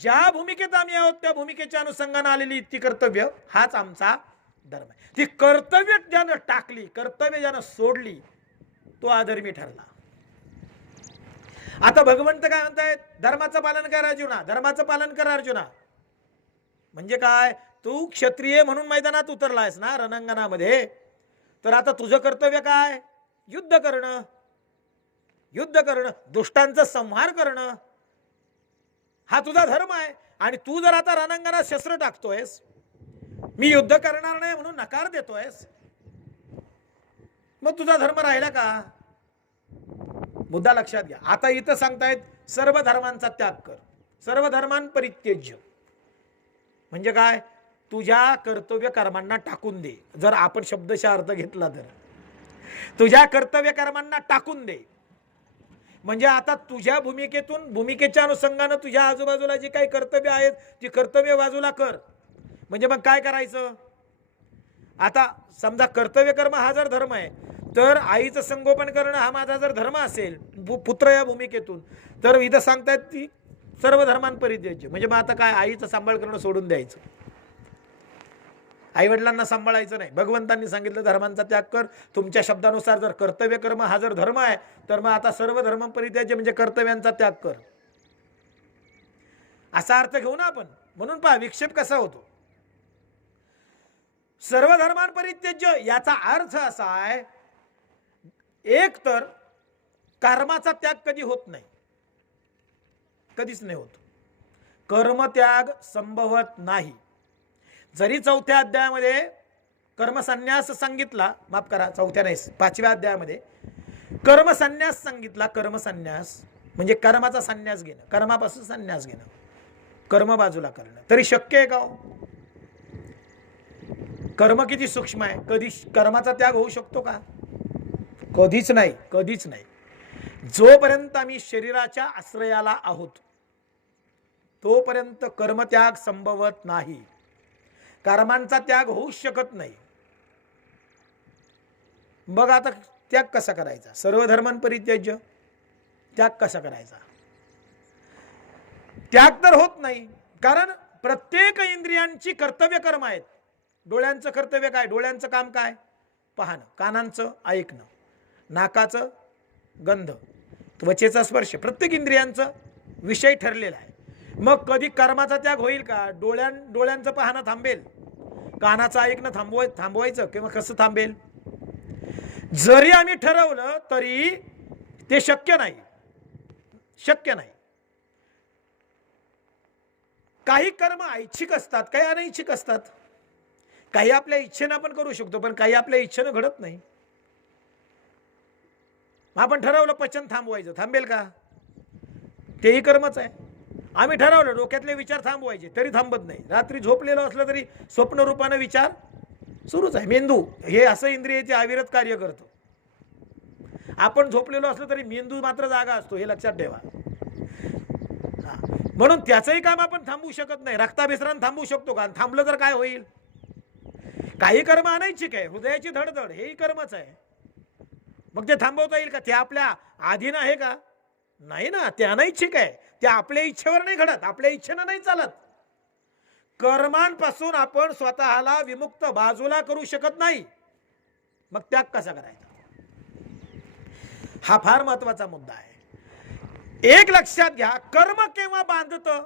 ज्या भूमिकेत आम्ही आहोत त्या भूमिकेच्या अनुषंगाने आलेली ती कर्तव्य हाच आमचा धर्म आहे. ती कर्तव्य ज्यानं टाकली, कर्तव्य ज्यानं सोडली, तो अधर्मी ठरला. आता भगवंत काय म्हणतायत? धर्माचं पालन कर अर्जुना, धर्माचं पालन कर अर्जुना. म्हणजे काय? तू क्षत्रिय म्हणून मैदानात उतरलायस ना, रणांगणामध्ये, तर आता तुझं कर्तव्य काय? युद्ध करणं, युद्ध करणं, दुष्टांचा संहार करणं, हा तुझा धर्म आहे. आणि तू जर आता रणांगणात शस्त्र टाकतोयस, मी युद्ध करणार नाही म्हणून नकार देतोयस, मग तुझा धर्म राहिला का? मुद्दा लक्षात घ्या. आता इथं सांगतायत सर्व धर्मांचा त्याग कर, सर्व धर्मां परित्यज्य. म्हणजे काय? तुझ्या कर्तव्य कर्मांना टाकून दे. जर आपण शब्दशः अर्थ घेतला तर तुझ्या कर्तव्य कर्मांना टाकून दे. म्हणजे आता तुझ्या भूमिकेतून, भूमिकेच्या अनुषंगानं तुझ्या आजूबाजूला जी काही कर्तव्य आहेत ती कर्तव्य बाजूला कर. म्हणजे मग काय करायचं? आता समजा कर्तव्य कर्म हा जर धर्म आहे, तर आईचं संगोपन करणं हा माझा जर धर्म असेल पुत्र या भूमिकेतून, तर इथं सांगतायत ती सर्व धर्मां परित्यज्य. म्हणजे मग आता काय? आईचं सांभाळ करणं सोडून द्यायचं, आई वडिलांना सांभाळायचं नाही. भगवंतांनी सांगितलं धर्मांचा त्याग कर. तुमच्या शब्दानुसार जर कर्तव्य कर्म हा जर धर्म आहे, तर मग आता सर्व धर्म परित्याज्य म्हणजे कर्तव्यांचा त्याग कर, असा अर्थ घेऊ ना आपण. म्हणून पहा विक्षेप कसा होतो. सर्व धर्मां परित्यज्य याचा अर्थ असा आहे, एक तर कर्माचा त्याग कधी होत नाही, कधीच नाही होत. कर्मत्याग संभवत नाही. जरी 4थ्या अध्यायामध्ये कर्मसन्यास सांगितला, माफ करा 4थ्या नाही 5व्या अध्यायामध्ये कर्मसन्यास सांगितला. कर्मसन्यास म्हणजे कर्माचा संन्यास घेणं, कर्मापासून संन्यास घेणं, कर्म बाजूला करणं. तरी शक्य आहे का हो? कर्म किती सूक्ष्म आहे. कधी कर्माचा त्याग होऊ शकतो का? कधीच नाही, कधीच नाही. जोपर्यंत आम्ही शरीराच्या आश्रयाला आहोत तोपर्यंत कर्मत्याग संभवत नाही. कर्मांचा त्याग होऊ शकत नाही. बघ आता त्याग कसा करायचा? सर्व धर्मां परित्यज्य, त्याग कसा करायचा? त्याग तर होत नाही, कारण प्रत्येक इंद्रियांची कर्तव्य कर्म आहेत. डोळ्यांचं कर्तव्य काय? डोळ्यांचं काम काय? पाहणं. कानांचं ऐकणं, नाकाचं गंध, त्वचेचा स्पर्श, प्रत्येक इंद्रियांचा विषय ठरलेला आहे. मग कधी कर्माचा त्याग होईल का? डोळ्यांचं पाहणं थांबेल, कानाचं ऐकणं थांबवायचं किंवा कसं थांबेल? जरी आम्ही ठरवलं तरी ते शक्य नाही, शक्य नाही. काही कर्म ऐच्छिक असतात, काही अनैच्छिक असतात. काही आपल्या इच्छेनं आपण करू शकतो, पण काही आपल्या इच्छेनं घडत नाही. आपण ठरवलं पचन थांबवायचं, थांबेल का? तेही कर्मच आहे. आम्ही ठरवलं डोक्यातले विचार थांबवायचे, तरी थांबत नाही. रात्री झोपलेलो असलं तरी स्वप्न रूपाने विचार सुरूच आहे. मेंदू हे असं इंद्रियाचे अविरत कार्य करतो. आपण झोपलेलो असलं तरी मेंदू मात्र जागा असतो, हे लक्षात ठेवा. म्हणून त्याचंही काम आपण थांबवू शकत नाही. रक्ताभिसरण थांबवू शकतो का? थांबलं तर काय होईल? काही कर्म अनैच्छिक आहे, हृदयाची धडधड हेही कर्मच आहे. मग ते थांबवता येईल का? ते आपल्या अधीन आहे का? नाही ना, ते अनैच्छिक आहे. ते आपल्या इच्छेवर नाही घडत, आपल्या इच्छेनं नाही चालत. कर्मांपासून आपण स्वतःला विमुक्त बाजूला करू शकत नाही. मग त्याग कसा करायचा? हा फार महत्वाचा मुद्दा आहे. एक लक्षात घ्या, कर्म केव्हा बांधतं?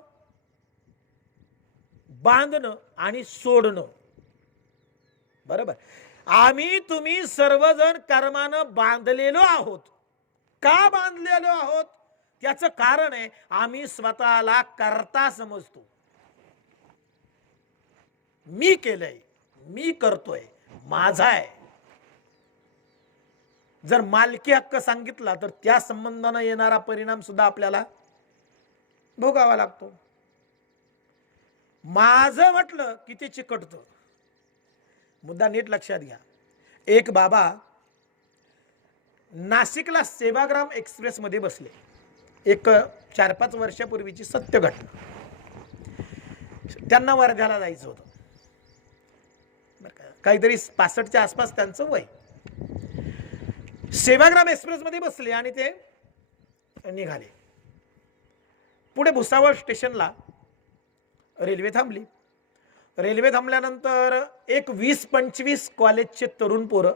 बांधणं आणि सोडणं. बरोबर. आम्ही तुम्ही सर्वजण कर्मानं बांधलेलो आहोत. का बांधलेलो आहोत? त्याचं कारण आहे, आम्ही स्वतःला कर्ता समजतो. मी केलंय, मी करतोय, माझा आहे. जर मालकी हक्क सांगितला तर त्या संबंधाने येणारा परिणाम सुद्धा आपल्याला भोगावा लागतो. माझं म्हटलं की ते चिकटतं. मुद्दा नीट लक्षात घ्या. एक बाबा नाशिकला सेवाग्राम एक्सप्रेस मध्ये बसले. एक 4-5 वर्षापूर्वीची सत्य घटना. त्यांना वर्ध्याला जायचं होतं. काहीतरी 65च्या आसपास त्यांचं वय. सेवाग्राम एक्सप्रेस मध्ये बसले आणि ते निघाले. पुढे भुसावळ स्टेशनला रेल्वे थांबली. रेल्वे थांबल्यानंतर एक 20-25 कॉलेजचे तरुण पोरं,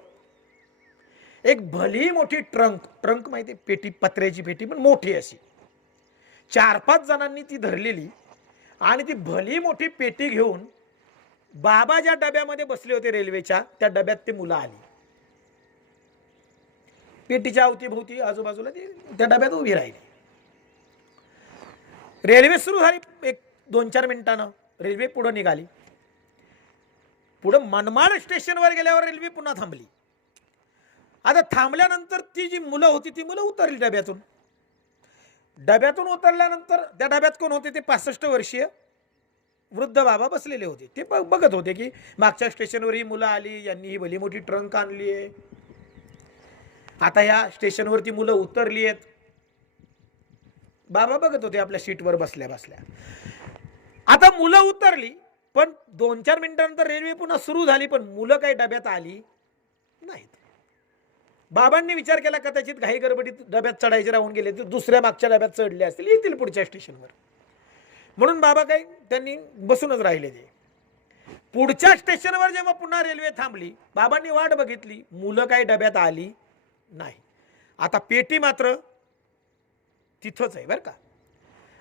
एक भली मोठी ट्रंक माहिती, पेटी, पत्र्याची पेटी पण मोठी अशी, 4-5 जणांनी ती धरलेली आणि ती भली मोठी पेटी घेऊन बाबा ज्या डब्यामध्ये बसले होते रेल्वेच्या, त्या डब्यात ते मुलं आली. पेटीच्या अवतीभोवती आजूबाजूला त्या डब्यात उभी राहिली. रेल्वे सुरू झाली. एक 2-4 मिनिटांनं रेल्वे पुढे निघाली. पुढे मनमाड स्टेशनवर गेल्यावर रेल्वे पुन्हा थांबली. आता थांबल्यानंतर ती जी मुलं होती ती मुलं उतरली डब्यातून. डब्यातून उतरल्यानंतर त्या डब्यात कोण होते? ते 65 वर्षीय वृद्ध बाबा बसलेले होते. ते बघत होते की मागच्या स्टेशनवर ही मुलं आली, यांनी ही भली मोठी ट्रंक आणली आहे, आता या स्टेशनवरती मुलं उतरली आहेत. बाबा बघत होते आपल्या सीटवर बसल्या बसल्या. आता मुलं उतरली, पण 2-4 मिनिटांनंतर रेल्वे पुन्हा सुरू झाली, पण मुलं काही डब्यात आली नाहीत. बाबांनी विचार केला कदाचित घाई गडबडीत डब्यात चढायचे राहून गेले, तर दुसऱ्या मागच्या डब्यात चढले असतील, येतील पुढच्या स्टेशनवर. म्हणून बाबा काही त्यांनी बसूनच राहिले. ते पुढच्या स्टेशनवर जेव्हा पुन्हा रेल्वे थांबली, बाबांनी वाट बघितली, मुलं काही डब्यात आली नाही. आता पेटी मात्र तिथंच आहे बरं का.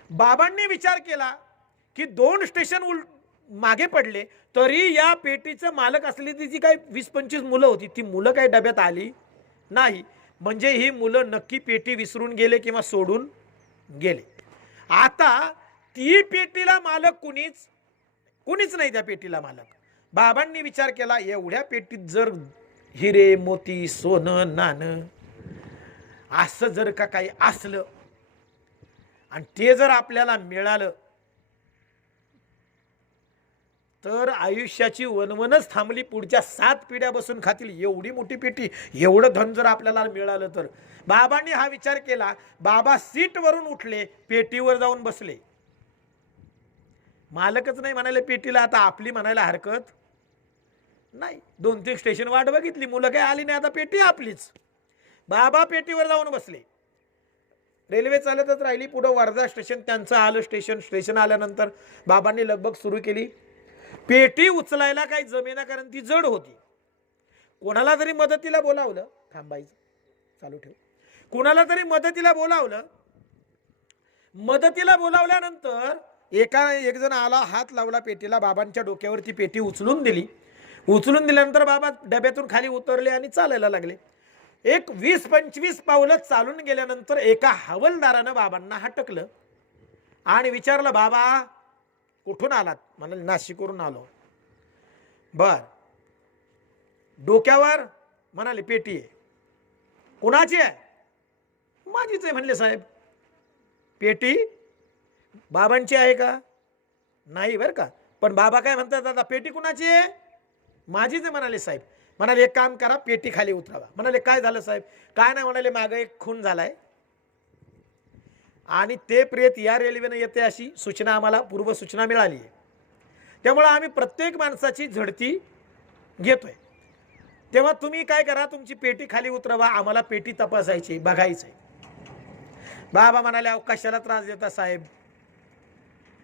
बाबांनी विचार केला की 2 स्टेशन मागे पडले तरी या पेटीचं मालक असलेली जी काही 20-25 मुलं होती, ती मुलं काही डब्यात आली नाही. म्हणजे ही मुलं नक्की पेटी विसरून गेले किंवा सोडून गेले. आता ती पेटीला मालक कुणीच नाही. त्या पेटीला मालक. बाबांनी विचार केला, एवढ्या पेटीत जर हिरे मोती सोनं नाणं असं जर का काही असलं आणि ते जर आपल्याला मिळालं तर आयुष्याची वनवनच थांबली. पुढच्या 7 पिढ्या बसून खातील एवढी मोठी पेटी, एवढं धन जर आपल्याला मिळालं तर. बाबांनी हा विचार केला. बाबा सीटवरून उठले, पेटीवर जाऊन बसले. मालकच नाही म्हणाले पेटीला, आता आपली म्हणायला हरकत नाही. 2-3 स्टेशन वाट बघितली, मुलं काही आली नाही, आता पेटी आपलीच. बाबा पेटीवर जाऊन बसले. रेल्वे चालतच राहिली. पुढे वर्धा स्टेशन त्यांचं आलं. स्टेशन आल्यानंतर बाबांनी लगबग सुरू केली. पेटी उचलायला काही जमेना, कारण ती जड होती. कोणाला तरी मदतीला बोलावलं, थांबायचं चालू ठेव. कोणाला तरी मदतीला बोलावलं. मदतीला बोलावल्यानंतर एक जण आला, हात लावला पेटीला. बाबांच्या डोक्यावर ती पेटी उचलून दिली. उचलून दिल्यानंतर बाबा डब्यातून खाली उतरले आणि चालायला लागले. एक 20-25 पावलं चालून गेल्यानंतर एका हवालदारानं बाबांना हटकलं आणि विचारलं, बाबा कुठून आलात? म्हणाले, नाशिकवरून आलो. बर, डोक्यावर? म्हणाले, पेटी आहे. कुणाची आहे? माझीच आहे म्हणले साहेब. पेटी बाबांची आहे का? नाही बरं का. पण बाबा काय म्हणतात, दादा पेटी कुणाची आहे? माझीच आहे म्हणाले साहेब. म्हणाले, एक काम करा, पेटी खाली उतरावा. म्हणाले, काय झालं साहेब? काय नाही म्हणाले, मागे एक खून झालाय आणि ते प्रेत या रेल्वेने येते अशी सूचना आम्हाला पूर्व सूचना मिळाली आहे. त्यामुळे आम्ही प्रत्येक माणसाची झडती घेतोय. तेव्हा तुम्ही काय करा, तुमची पेटी खाली उतरवा, आम्हाला पेटी तपासायची, बघायची. बाबा म्हणाले, अहो कशाला त्रास देता साहेब?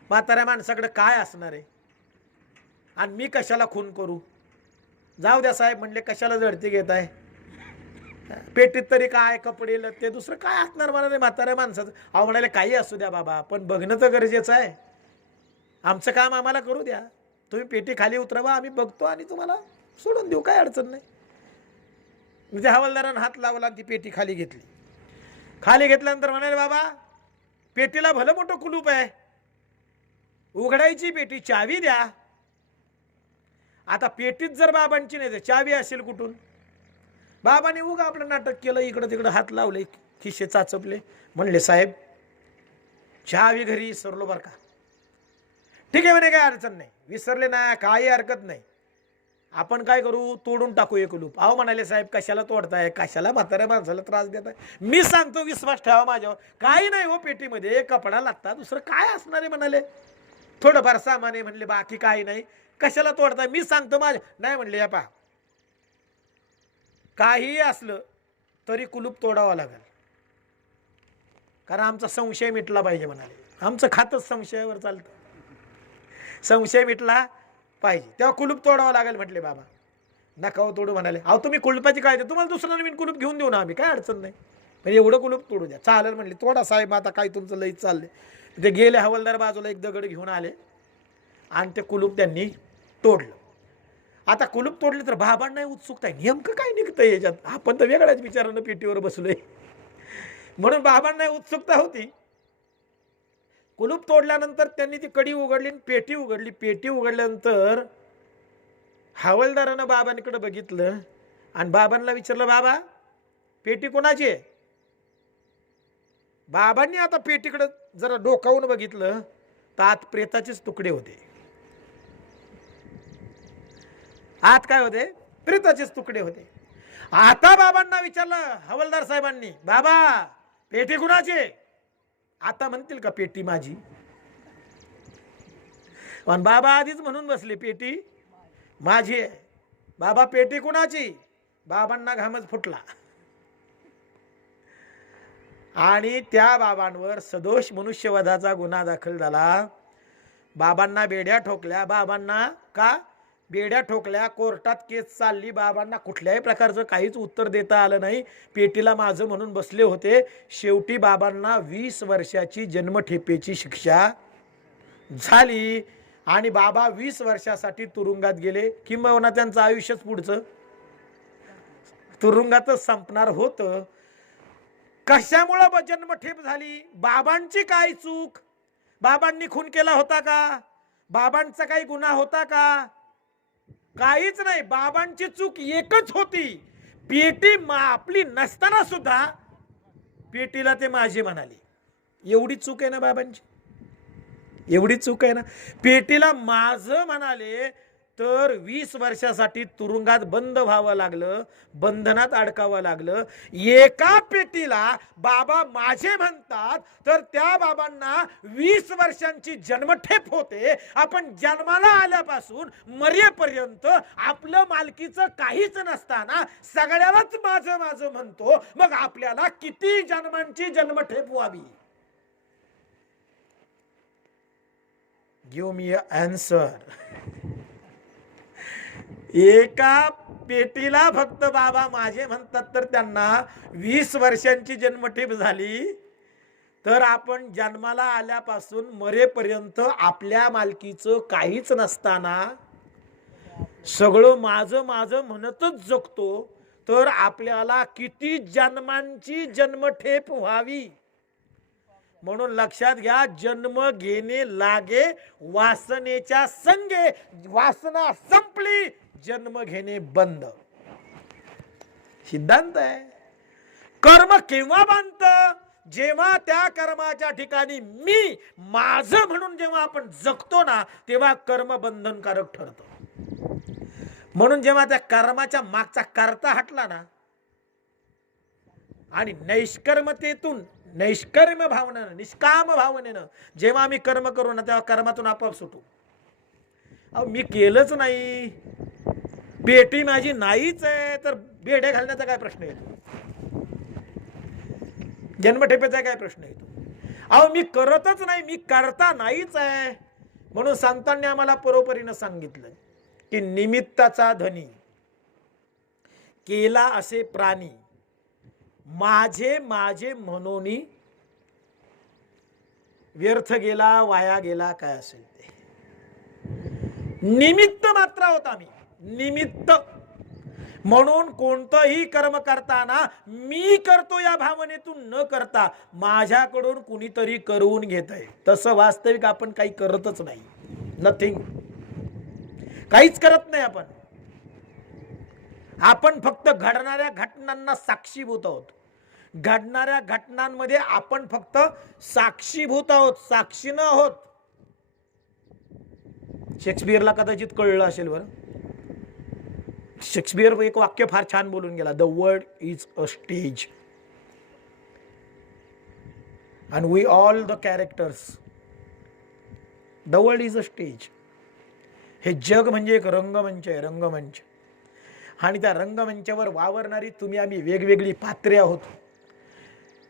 म्हाताऱ्या माणसाकडे काय असणार आहे आणि मी कशाला खून करू? जाऊ द्या साहेब म्हणले, कशाला झडती घेताय? पेटीत तरी काय कपडे लत्ते दुसरं काय असणार मला नाही म्हाताऱ्या माणसाचं. अहो म्हणाले काही असू द्या बाबा, पण बघणं तर गरजेचं आहे. आमचं काम आम्हाला करू द्या, तुम्ही पेटी खाली उतरवा, आम्ही बघतो आणि तुम्हाला सोडून देऊ, काय अडचण नाही. म्हणजे हवालदारानं हात लावला, ती पेटी खाली घेतली. खाली घेतल्यानंतर म्हणाले बाबा पेटीला भलं मोठं कुलूप आहे, उघडायची पेटी, चावी द्या. आता पेटीत जर बाबांची नाही तर चावी असेल कुठून? बाबाने उगा आपलं नाटक केलं, इकडं तिकडं हात लावले, खिशे चाचपले. म्हणले साहेब चावी घरी विसरलो बरं का. ठीक आहे म्हणे, काय अडचण नाही, विसरले ना, काही हरकत नाही, आपण काय करू, तोडून टाकू एक कुलूप. अहो म्हणाले साहेब कशाला तोडताय, कशाला म्हाताऱ्या माणसाला त्रास देताय, मी सांगतो विश्वास ठेवा माझ्यावर, काही नाही हो, पेटीमध्ये कपडा लागता, दुसरं काय असणार आहे म्हणाले, थोडंफार सामान आहे म्हणले, बाकी काही नाही, कशाला तोडताय, मी सांगतो माझ्या. नाही म्हणले या पहा, काही असलं तरी कुलूप तोडावं लागेल, कारण आमचा संशय मिटला पाहिजे म्हणाले. आमचं खातच संशयावर चालतं, संशय मिटला पाहिजे, तेव्हा कुलूप तोडावं लागेल. म्हटले बाबा नका हो तोडू. म्हणाले अहो तुम्ही कुलपाची काय तुम्हाला दुसरं नवीन कुलूप घेऊन देऊ ना आम्ही, काय अडचण नाही, पण एवढं कुलूप तोडू द्या. चालेल म्हणले, तोडा साहेब, आता काय तुमचं लईच चाललंय. ते गेले हवालदार बाजूला, एक दगड घेऊन आले आणि ते कुलूप त्यांनी तोडलं. आता कुलूप तोडले तर बाबांना उत्सुकता आहे, नेमकं काय निघतंय याच्यात, आपण तर वेगळ्याच विचारानं पेटीवर बसलोय, म्हणून बाबांना उत्सुकता होती. कुलूप तोडल्यानंतर त्यांनी ती कडी उघडली, पेटी उघडली. पेटी उघडल्यानंतर हवालदारानं बाबांकडे बघितलं आणि बाबांना विचारलं बाबा पेटी कोणाची आहे? बाबांनी आता पेटीकडे जरा डोकावून बघितलं तर आत प्रेताचेच तुकडे होते. आत काय होते? प्रेताचेच तुकडे होते. आता बाबांना विचारलं हवालदार साहेबांनी, बाबा पेटी कुणाची? आता म्हणतील का पेटी माझी? पण बाबा आधीच म्हणून बसले पेटी माझी आहे. बाबा पेटी कुणाची? बाबांना घामच फुटला आणि त्या बाबांवर सदोष मनुष्यवधाचा गुन्हा दाखल झाला. बाबांना बेड्या ठोकल्या. बाबांना का बेड्या ठोकल्या, कोर्टात केस चालली. बाबांना कुठल्याही प्रकारचं काहीच उत्तर देता आलं नाही. पेटीला माझं म्हणून बसले होते. शेवटी बाबांना 20 वर्षाची जन्मठेपेची शिक्षा झाली आणि बाबा 20 वर्षासाठी तुरुंगात गेले. किंबहुना त्यांचं आयुष्यच पुढचं तुरुंगातच संपणार होतं. कशामुळे जन्मठेप झाली? बाबांची काय चूक? बाबांनी खून केला होता का? बाबांचा काही गुन्हा होता का? काहीच नाही. बाबांची चूक एकच होती, पेटी आपली नसताना सुद्धा पेटीला ते माझे म्हणाले. एवढी चूक आहे ना बाबांची, एवढी चूक आहे ना. पेटीला माझं म्हणाले तर 20 वर्षासाठी तुरुंगात बंद व्हावं लागलं, बंधनात अडकावं लागलं. एका पेटीला बाबा माझे म्हणतात तर त्या बाबांना 20 वर्षांची जन्मठेप होते. आपण जन्माला आल्यापासून मरेपर्यंत आपलं मालकीचं काहीच नसताना सगळ्यालाच माझं माझं म्हणतो, मग आपल्याला किती जन्मांची जन्मठेप व्हावी? Give me answer. एका पेटीला फक्त बाबा माझे म्हणतात तर त्यांना 20 वर्षांची जन्मठेप झाली. तर आपण जन्माला आल्यापासून मरेपर्यंत आपल्या मालकीचं काहीच नसताना सगळं माझं माझं म्हणतच जगतो, तर आपल्याला किती जन्मांची जन्मठेप व्हावी? म्हणून लक्षात घ्या, जन्म घेणे लागे वासनेच्या संगे. वासना संपली, जन्म घेणे बंद. सिद्धांत आहे. कर्म केव्हा बांधतं? जेव्हा त्या कर्माच्या ठिकाणी मी माझं म्हणून जेव्हा आपण जगतो ना, तेव्हा कर्म बंधनकारक ठरतं. म्हणून जेव्हा त्या कर्माच्या मागचा कर्ता हटला ना आणि नैष्कर्मतेतून नैष्कर्म भावनेनं, निष्काम भावनेनं जेव्हा आम्ही कर्म करू ना, तेव्हा कर्मातून आपोआप सुटू. अहो मी केलंच नाही, पेटी माझी नाहीच आहे, तर बेड्या घालण्याचा काय प्रश्न येतो? जन्मठेपेचा काय प्रश्न येतो? अहो मी करतच नाही, मी करता नाहीच आहे. म्हणून संतांनी आम्हाला परोपरीनं सांगितलं की निमित्ताचा धनी केला असे प्राणी माझे माझे म्हणून व्यर्थ गेला, वाया गेला, काय असेल ते निमित्त मात्र होता मी, निमित्त. म्हणून कोणतंही कर्म करताना मी करतो या भावनेतून न करता माझ्याकडून कुणीतरी करून घेतंय, तसं वास्तविक आपण काही करतच नाही. नथिंग, काहीच करत नाही आपण. आपण फक्त घडणाऱ्या घटनांना साक्षीभूत आहोत. घडणाऱ्या घटनांमध्ये आपण फक्त साक्षीभूत आहोत, साक्षी न आहोत. शेक्सपियरला कदाचित कळलं असेल बरं. शेक्सपियर एक वाक्य फार छान बोलून गेला, the world is a stage and we all the characters. The world is a stage. हे जग म्हणजे एक रंगमंच आहे, रंगमंच. आणि त्या रंगमंचावर वावरणारी तुम्ही आम्ही वेगवेगळी पात्रे आहोत.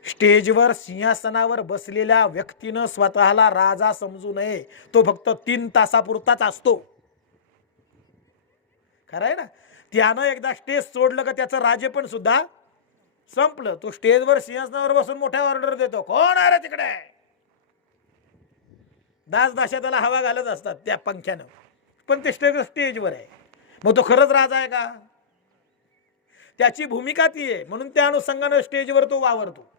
स्टेजवर सिंहासनावर बसलेल्या व्यक्तीनं स्वतःला राजा समजू नये. तो फक्त 3 तासापुरताच असतो. खरं आहे ना. त्यानं एकदा स्टेज सोडलं का त्याचं राजे पण सुद्धा संपलं. तो स्टेजवर सिंहासनावर बसून मोठ्या ऑर्डर देतो, कोण आहे रे तिकडे. दासदाशा त्याला हवा घालत असतात त्या पंख्यानं, पण ते स्टेजवर आहे. मग तो खरंच राजा आहे का. त्याची भूमिका ती आहे, म्हणून त्या अनुषंगाने स्टेजवर तो वावरतो.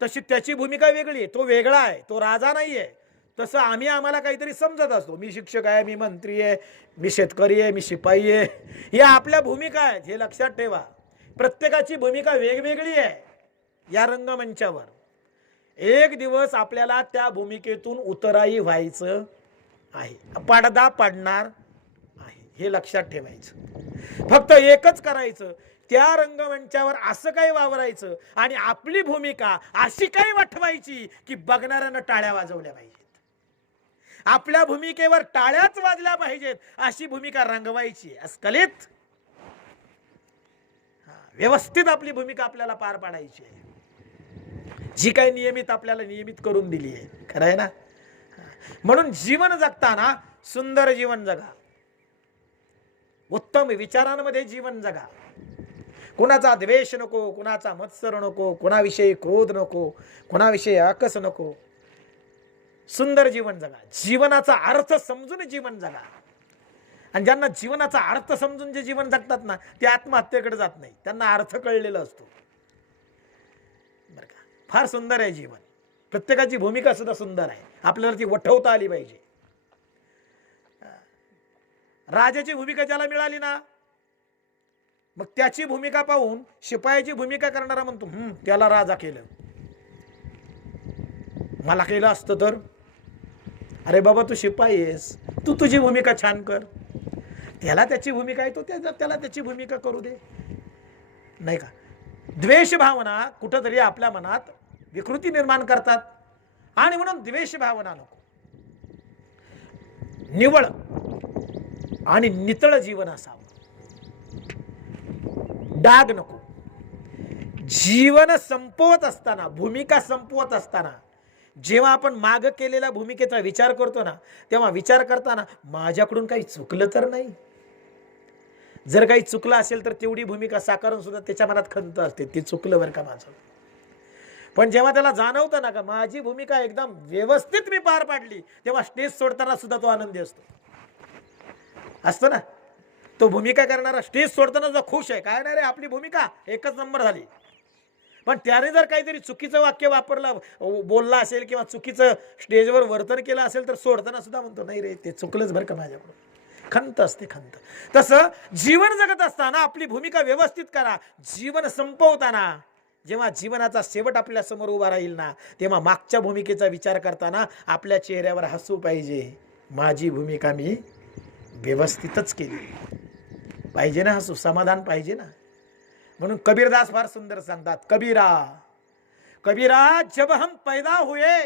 तशी त्याची भूमिका वेगळी आहे, तो वेगळा आहे, तो राजा नाही आहे. तसं आम्ही आम्हाला काहीतरी समजत असतो. मी शिक्षक आहे, मी मंत्री आहे, मी शेतकरी आहे, मी शिपाई आहे. या आपल्या भूमिका आहेत, हे लक्षात ठेवा. प्रत्येकाची भूमिका वेगवेगळी आहे या रंगमंचावर. एक दिवस आपल्याला त्या भूमिकेतून उतराई व्हायचं आहे, पडदा पडणार आहे, हे लक्षात ठेवायचं. फक्त एकच करायचं, त्या रंगमंचावर असं काही वावरायचं आणि आपली भूमिका अशी काही वठवायची की बघणाऱ्यानं टाळ्या वाजवल्या पाहिजेत. आपल्या भूमिकेवर टाळ्याच वाजल्या पाहिजेत अशी भूमिका रंगवायची. अस्खलित व्यवस्थित आपली भूमिका आपल्याला पार पाडायची आहे, जी काही नियमित आपल्याला नियमित करून दिली आहे. खरं आहे ना. म्हणून जीवन जगताना सुंदर जीवन जगा, उत्तम विचारांमध्ये जीवन जगा. कुणाचा द्वेष नको, कुणाचा मत्सर नको, कुणाविषयी क्रोध नको, कुणाविषयी आकस नको. सुंदर जीवन जगा, जीवनाचा अर्थ समजून जीवन जगा. आणि ज्यांना जीवनाचा अर्थ समजून जे जीवन जगतात ना, ते आत्महत्येकडे जात नाही, त्यांना अर्थ कळलेला असतो. बरं का. फार सुंदर आहे जीवन. प्रत्येकाची भूमिका सुद्धा सुंदर आहे, आपल्याला ती वठवता आली पाहिजे. राजाची भूमिका ज्याला मिळाली ना, मग त्याची भूमिका पाहून शिपायाची भूमिका करणारा म्हणतो, त्याला राजा केलं, मला केलं असतं तर. अरे बाबा, तू शिपाई आहेस, तू तुझी भूमिका छान कर. त्याला त्याची भूमिका आहे, तो त्याला त्याची भूमिका करू दे, नाही का. द्वेष भावना कुठंतरी आपल्या मनात विकृती निर्माण करतात, आणि म्हणून द्वेष भावना नको. निवळ आणि नितळ जीवन असावं, डाग नको. जीवन संपवत असताना, भूमिका संपवत असताना, जेव्हा आपण माग केलेल्या भूमिकेचा विचार करतो ना, तेव्हा विचार करताना माझ्याकडून काही चुकलं तर नाही. जर काही चुकलं असेल तर तेवढी भूमिका साकारून सुद्धा त्याच्या मनात खंत असते, ते चुकलं बरं का माझं. पण जेव्हा त्याला जाणवतं ना का माझी भूमिका एकदम व्यवस्थित मी पार पाडली, तेव्हा स्टेज सोडताना सुद्धा तो आनंदी असतो ना. तो भूमिका करणारा स्टेज सोडताना जो खुश आहे, काय नाही रे आपली भूमिका एकच नंबर झाली. पण त्याने जर काहीतरी चुकीचं वाक्य वापरलं, बोलला असेल किंवा चुकीचं स्टेजवर वर्तन केलं असेल तर सोडताना सुद्धा म्हणतो, नाही रे ते चुकलंच बरं का माझ्याकडून. खंत असते, खंत. तसं जीवन जगत असताना आपली भूमिका व्यवस्थित करा. जीवन संपवताना, जेव्हा जीवनाचा शेवट आपल्या समोर उभा राहील ना, तेव्हा मागच्या भूमिकेचा विचार करताना आपल्या चेहऱ्यावर हसू पाहिजे. माझी भूमिका मी व्यवस्थितच केली पाहिजे ना, हसू, समाधान पाहिजे ना. म्हणून कबीरदास फार सुंदर सांगतात, कबीरा कबीरा जब हम पैदा हुए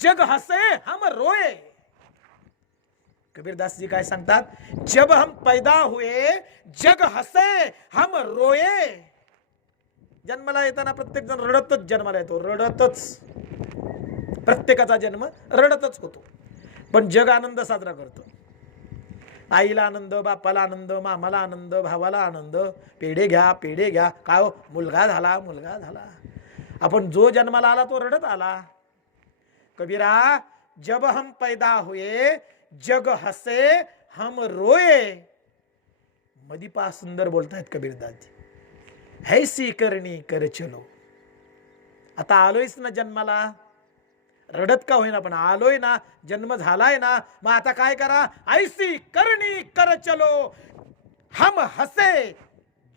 जग हसे हम रोए. कबीरदास जी काय सांगतात, जब हम पैदा हुए जग हसे हम रोए. जन्माला येताना प्रत्येक जण रडतच जन्माला येतो, रडतच. प्रत्येकाचा जन्म रडतच होतो, पण जग आनंद साजरा करतो. आईला आनंद, बापाला आनंद, मामाला आनंद, भावाला आनंद, पेढे घ्या पेढे घ्या. काय हो, मुलगा झाला मुलगा झाला. आपण जो जन्माला आला तो रडत आला. कबीरा, जब हम पैदा हुए जग हसे हम रोए. मदीपा सुंदर बोलतायत कबीरदासजी. ऐसी करणी कर चलो. आता आलोयच ना जन्माला, रडत का होईना पण आलोय ना, जन्म झालाय ना, मग आता काय करा. ऐसी करणी कर चलो हम हसे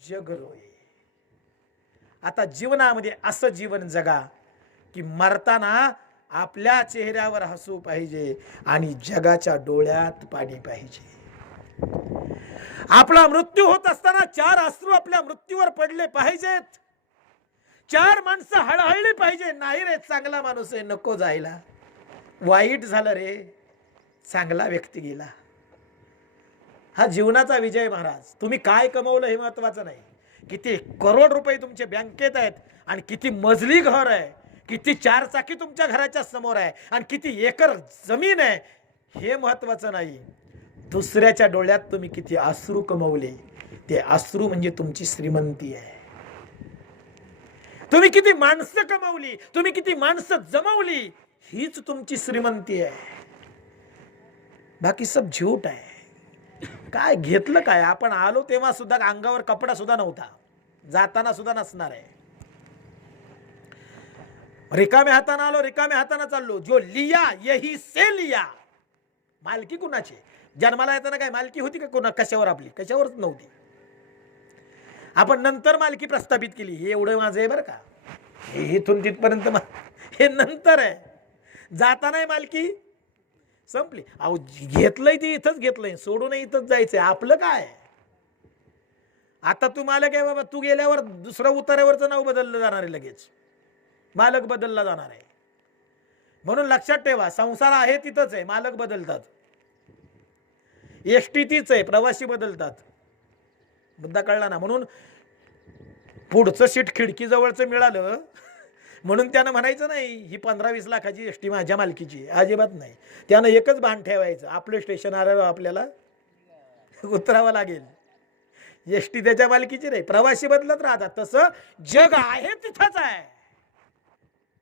जग रोए. आता जीवनामध्ये असं जीवन जगा की मरताना आपल्या चेहऱ्यावर हसू पाहिजे आणि जगाच्या डोळ्यात पाणी पाहिजे. आपला मृत्यू होत असताना 4 अश्रू आपल्या मृत्यूवर पडले पाहिजेत. 4 माणसं हळहळली पाहिजे. नाही रे, चांगला माणूस आहे, नको जायला. वाईट झालं रे, चांगला व्यक्ती गेला. हा जीवनाचा विजय महाराज. तुम्ही काय कमवलं हे महत्वाचं नाही. किती करोड रुपये तुमचे बँकेत आहेत आणि किती मजली घर आहे, किती 4 चाकी तुमच्या घराच्या समोर आहे आणि किती एकर जमीन आहे, हे महत्वाचं नाही. दुसऱ्याच्या डोळ्यात तुम्ही किती अश्रू कमवले, ते अश्रू म्हणजे तुमची श्रीमंती आहे. तुम्ही किती माणसं कमवली, तुम्ही किती माणसं जमवली, हीच तुमची श्रीमंती आहे. बाकी सब झूठ आहे. काय घेतलं काय. आपण आलो तेव्हा सुद्धा अंगावर कपडा सुद्धा नव्हता, जाताना सुद्धा नसणार आहे. रिकाम्या हाताने आलो, रिकाम्या हाताने चाललो. जो लिया यही से लिया. मालकी कुणाची. जन्माला येताना काय मालकी होती का कोणा, कशावर आपली, कशावरच नव्हती. आपण नंतर मालकी प्रस्थापित केली. हे एवढं माझं आहे बरं का, हे इथून तिथपर्यंत हे नंतर आहे. जाताना मालकी संपली. अहो घेतलंय ती इथंच घेतलंय, सोडून इथंच जायचंय. आपलं काय. आता तू मालक आहे बाबा, तू गेल्यावर दुसरं उतार्यावरचं नाव बदललं जाणार आहे, लगेच मालक बदलला जाणार आहे. म्हणून लक्षात ठेवा, संसार आहे तिथंच आहे, मालक बदलतात. एसटी तीच आहे, प्रवासी बदलतात. मुद्दा कळला ना. म्हणून पुढचं सीट खिडकी जवळचं मिळालं म्हणून त्यानं म्हणायचं नाही ही 15-20 लाखाची एसटी माझ्या मालकीची. अजिबात नाही. त्यानं एकच भान ठेवायचं, आपलं स्टेशन आल्यावर आपल्याला उतरावं लागेल. एसटी त्याच्या मालकीची नाही, प्रवासी बदलत राहतात. तसं जग आहे तिथंच आहे,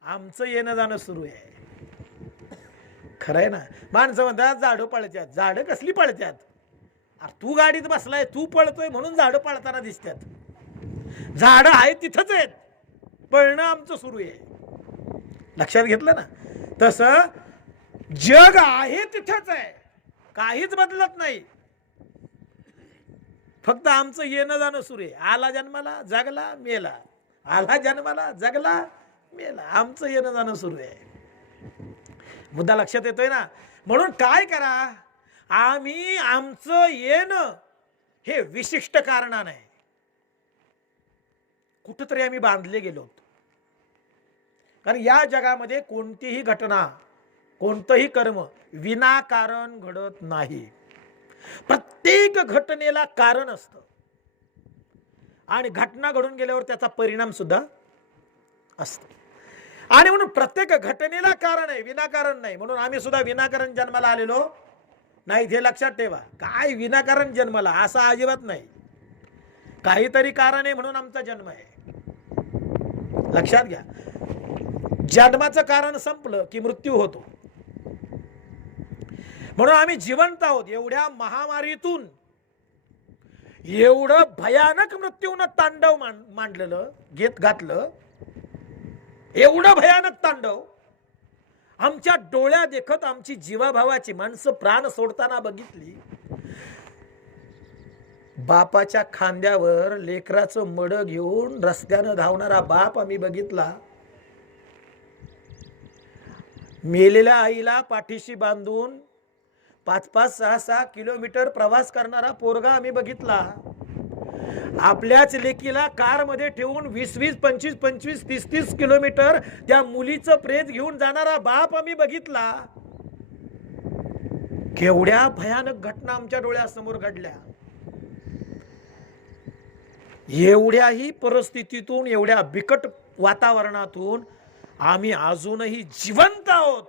आमचं येणं जाणं सुरू आहे. खरंय ना. माणसं म्हणतात झाडं पळत्यात. झाडं कसली पळत्यात. तू गाडीत बसलाय, तू पळतोय म्हणून झाडं पळताना दिसतात. झाडं आहे तिथंच आहेत, पळणं आमचं सुरू आहे. लक्षात घेतलं ना. तसं जग आहे तिथंच आहे, काहीच बदलत नाही. फक्त आमचं येणं जाणं सुरू आहे. आला जन्माला, जगला, मेला. आला जन्माला, जगला, मेला. आमचं येणं जाणं सुरू आहे. मुद्दा लक्षात येतोय ना. म्हणून काय करा, आम्ही आमचं येणं हे विशिष्ट कारणाने आहे. कुठंतरी आम्ही बांधले गेलो होतो. कारण या जगामध्ये कोणतीही घटना, कोणतंही कर्म विनाकारण घडत नाही. प्रत्येक घटनेला कारण असतं आणि घटना घडून गेल्यावर त्याचा परिणाम सुद्धा असतो. आणि म्हणून प्रत्येक घटनेला कारण आहे, विनाकारण नाही. म्हणून आम्ही सुद्धा विनाकारण जन्माला आलेलो नाही, हे लक्षात ठेवा. काय विनाकारण जन्माला असं अजिबात नाही. काहीतरी कारण आहे म्हणून आमचा जन्म आहे. लक्षात घ्या. जन्माचं कारण संपलं की मृत्यू होतो. म्हणून आम्ही जिवंत आहोत. एवढ्या महामारीतून एवढं भयानक मृत्यूनं तांडव मांडलेलं घातलं. एवढं भयानक तांडव आमच्या डोळ्या देखत आमची जीवाभावाची माणसं प्राण सोडताना बघितली. बापाच्या खांद्यावर लेकराचं मड घेऊन रस्त्यानं धावणारा बाप आम्ही बघितला. मेलेल्या आईला पाठीशी बांधून 5-5, 6-6 किलोमीटर प्रवास करणारा पोरगा आम्ही बघितला. आपल्याच लेकीला कारमध्ये ठेवून 20-20, 25-25, 30-30 किलोमीटर त्या मुलीचं प्रेत घेऊन जाणारा बाप आम्ही बघितला. केवढ्या भयानक घटना आमच्या डोळ्यासमोर घडल्या. एवढ्याही परिस्थितीतून, एवढ्या बिकट वातावरणातून आम्ही अजूनही जिवंत आहोत.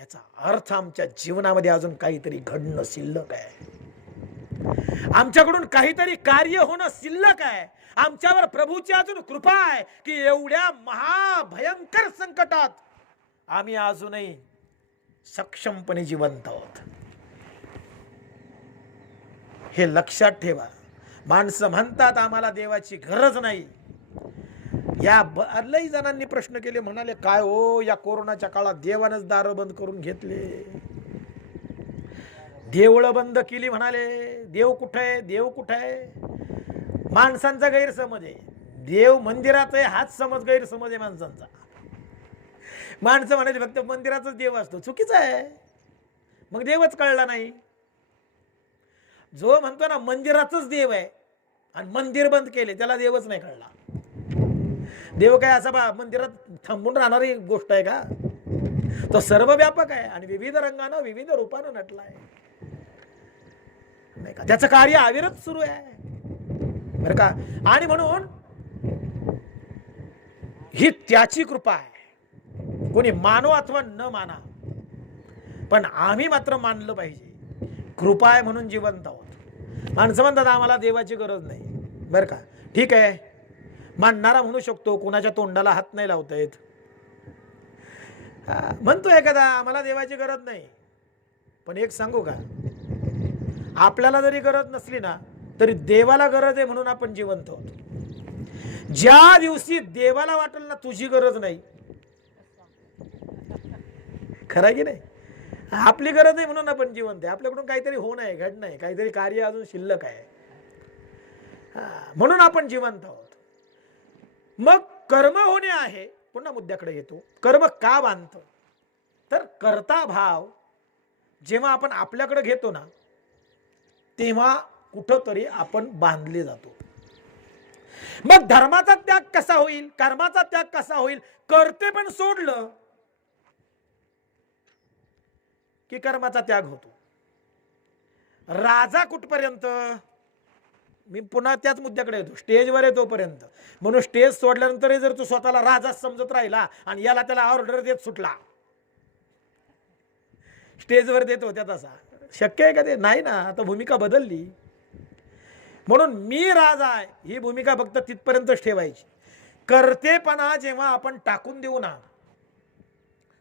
याचा अर्थ आमच्या जीवनामध्ये अजून काहीतरी घडणं शिल्लक आहे, आमच्याकडून काहीतरी कार्य होणं शिल्लक आहे, आमच्यावर प्रभूची अजून कृपा आहे की एवढ्या महाभयंकर संकटात आम्ही अजूनही सक्षमपणे जिवंत आहोत. हे लक्षात ठेवा. माणसं म्हणतात आम्हाला देवाची गरज नाही. या लई जणांनी प्रश्न केले, म्हणाले काय हो या कोरोनाच्या काळात देवानच दार बंद करून घेतले, देवळं बंद केली, म्हणाले देव कुठे आहे, देव कुठे आहे. माणसांचा गैरसमज आहे, देव मंदिरात आहे हाच समज गैरसमज आहे माणसांचा. माणसं म्हणायचे फक्त मंदिरातच देव असतो, चुकीचं आहे. मग देवच कळला नाही. जो म्हणतो ना मंदिरातच देव आहे आणि मंदिर बंद केले त्याला देवच नाही कळला. देव काय असं मंदिरात थांबून राहणारी गोष्ट आहे का? तो सर्वव्यापक आहे आणि विविध रंगानं विविध रूपानं नटला आहे, नाही का? त्याचं कार्य अविरत सुरू आहे बरं का. आणि म्हणून ही त्याची कृपा आहे. कोणी मानो अथवा न माना, पण आम्ही मात्र मानलं पाहिजे. कृपा आहे म्हणून जिवंत आहोत. माणसं म्हणतात आम्हाला देवाची गरज नाही, बरं का. ठीक आहे, मानणारा म्हणू शकतो, कोणाच्या तोंडाला हात नाही लावता येत. म्हणतो एखादा आम्हाला देवाची गरज नाही, पण एक सांगू का, आपल्याला जरी गरज नसली ना तरी देवाला गरज आहे म्हणून आपण जिवंत आहोत. ज्या दिवशी देवाला वाटेल ना तुझी गरज नाही, खरं की नाही, आपली गरज आहे म्हणून आपण जिवंत आहे. आपल्याकडून काहीतरी होणं आहे, घडणं आहे, काहीतरी कार्य अजून शिल्लक आहे, म्हणून आपण जिवंत आहोत. मग कर्म होणे आहे. पुन्हा मुद्द्याकडे येतो. कर्म का बांधतं? तर कर्ता भाव जेव्हा आपण आपल्याकडे घेतो ना तेव्हा कुठंतरी आपण बांधले जातो. मग धर्माचा त्याग कसा होईल, कर्माचा त्याग कसा होईल? करते पण सोडलं की कर्माचा त्याग होतो. राजा कुठपर्यंत? मी पुन्हा त्याच मुद्द्याकडे येतो, स्टेजवर येतो पर्यंत. म्हणून स्टेज सोडल्यानंतर जर तू स्वतःला राजा समजत राहिला आणि याला त्याला ऑर्डर देत सुटला, स्टेजवर देत होत्या तसा, शक्य आहे का ते? नाही ना. आता भूमिका बदलली. म्हणून मी राजा आहे ही भूमिका फक्त तिथपर्यंतच ठेवायची. करतेपणा जेव्हा आपण टाकून देऊ ना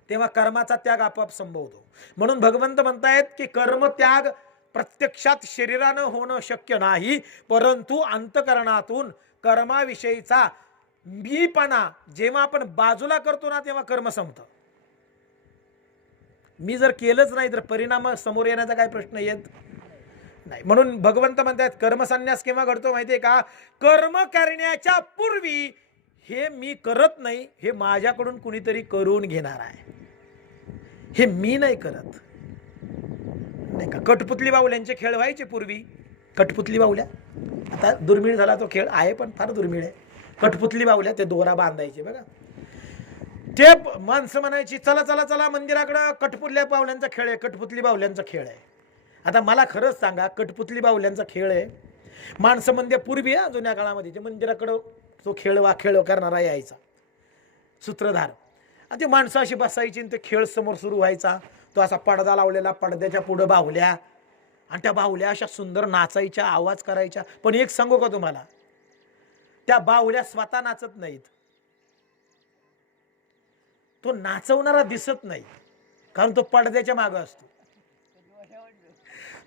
तेव्हा कर्माचा त्याग आपोआप संभवतो. म्हणून भगवंत म्हणतायत की कर्म त्याग प्रत्यक्षात शरीरानं होणं शक्य नाही, परंतु अंतकरणातून कर्माविषयीचा मीपणा जेव्हा आपण बाजूला करतो ना तेव्हा कर्म संपतं. मी जर केलंच नाही तर परिणाम समोर येण्याचा काय प्रश्न येत नाही. म्हणून भगवंत म्हणतात कर्मसन्यास केव्हा घडतो माहितीये का? कर्म करण्याच्या पूर्वी हे मी करत नाही, हे माझ्याकडून कुणीतरी करून घेणार आहे, हे मी नाही करत. नाही का? कठपुतली बाहुल्यांचे खेळ व्हायचे पूर्वी. कठपुतली बाहुल्या आता दुर्मिळ झाला तो खेळ आहे, पण फार दुर्मिळ आहे. कठपुतली बाहुल्या ते दोरा बांधायचे बघा. ते माणसं म्हणायची चला चला चला मंदिराकडं, कठपुतल्या बाहुल्यांचा खेळ आहे, कठपुतली बाहुल्यांचा खेळ आहे. आता मला खरंच सांगा, कठपुतली बाहुल्यांचा खेळ आहे. माणसं म्हणजे पूर्वी जुन्या काळामध्ये ते मंदिराकडं तो खेळ करणारा यायचा सूत्रधार, आणि ते माणसं अशी बसायची आणि ते खेळ समोर सुरू व्हायचा. तो असा पडदा लावलेला, पडद्याच्या पुढं बाहुल्या, आणि त्या बाहुल्या अशा सुंदर नाचायच्या, आवाज करायच्या. पण एक सांगू का तुम्हाला, त्या बाहुल्या स्वतः नाचत नाहीत, तो नाचवणारा दिसत नाही, कारण तो पडद्याच्या मागे असतो.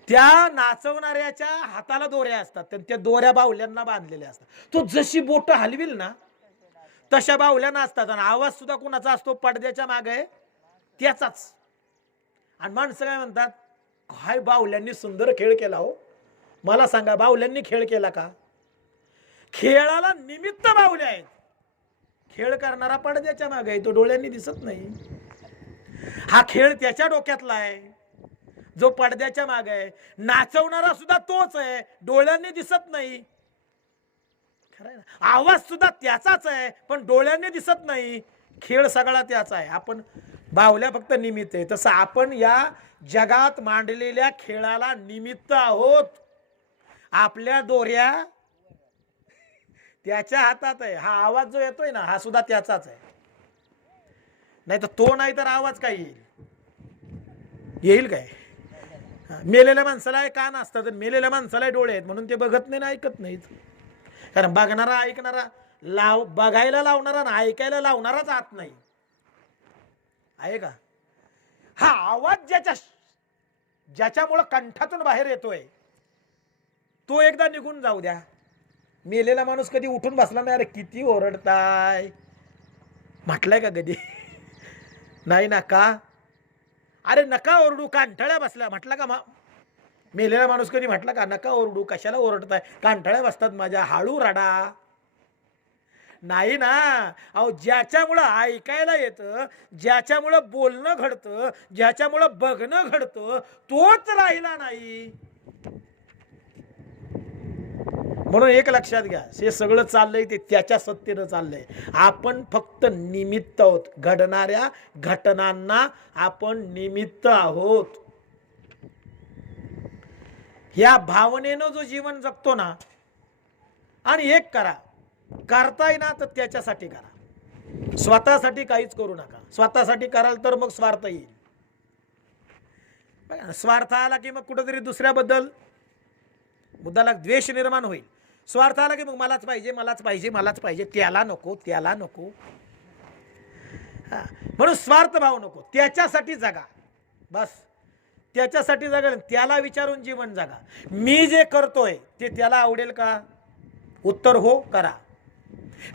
त्या नाचवणाऱ्याच्या हाताला दोऱ्या असतात, त्या दोऱ्या बाहुल्यांना बांधलेल्या असतात. तो जशी बोट हलविल ना तशा बाहुल्या नाचतात, आणि आवाज सुद्धा कुणाचा असतो? पडद्याच्या मागे त्याचाच. आणि माणसं काय म्हणतात, काय बाहुल्यांनी सुंदर खेळ केला हो. मला सांगा, बाहुल्यांनी खेळ केला का? खेळाला निमित्त बाहुल्या आहेत, खेळ करणारा पडद्याच्या मागे आहे, तो डोळ्यांनी दिसत नाही. हा खेळ त्याच्या डोक्यातला आहे जो पडद्याच्या मागे आहे. नाचवणारा सुद्धा तोच आहे, डोळ्यांनी दिसत नाही. खरं ना? आवाज सुद्धा त्याचाच आहे पण डोळ्यांनी दिसत नाही. खेळ सगळा त्याचा आहे, आपण बाहुल्या फक्त निमित्त आहे. तसं आपण या जगात मांडलेल्या खेळाला निमित्त आहोत. आपल्या दोऱ्या त्याच्या हातात आहे. हा आवाज जो येतोय ना हा सुद्धा त्याचाच आहे, नाही तर तो नाही तर आवाज काय येईल? येईल काय? मेलेल्या माणसाला कान असतात, मेलेल्या माणसाला डोळे आहेत म्हणून ते बघत नाही ना ऐकत नाहीत. कारण बघणारा ऐकणारा बघायला लावणारा ना ऐकायला लावणाराच आत नाही आहे का? हा आवाज ज्याच्यामुळं कंठातून बाहेर येतोय तो एकदा निघून जाऊ द्या. मेलेला माणूस कधी उठून बसला नाही, अरे किती ओरडताय म्हटलंय का कधी? नाही ना. का? अरे नका ओरडू, कांठळ्या बसल्या म्हटलं का? मेलेला माणूस कधी म्हटला का नका ओरडू, कशाला ओरडताय, कांठळ्या बसतात माझ्या, हळू रडा? नाही ना. अहो ज्याच्यामुळं ऐकायला येतं, ज्याच्यामुळं बोलणं घडतं, ज्याच्यामुळं बघणं घडतं तोच राहिला नाही. म्हणून एक लक्षात घ्या, हे सगळं चाललंय ते त्याच्या सत्तेनं चाललंय. आपण फक्त निमित्त आहोत. घडणाऱ्या घटनांना आपण निमित्त आहोत. या भावनेनं जो जीवन जगतो ना, आणि एक करा, करताय ना तर त्याच्यासाठी करा, स्वतःसाठी काहीच करू नका. स्वतःसाठी कराल तर मग स्वार्थ येईल. स्वार्थ आला की मग कुठेतरी दुसऱ्याबद्दल मुद्दाला द्वेष निर्माण होईल. स्वार्थ आला की मग मलाच पाहिजे, मलाच पाहिजे, मलाच पाहिजे, त्याला नको, त्याला नको. म्हणून स्वार्थ भाव नको. त्याच्यासाठी जगा, बस त्याच्यासाठी जगा. त्याला विचारून जीवन जगा. मी जे करतोय ते त्याला आवडेल का? उत्तर हो, करा.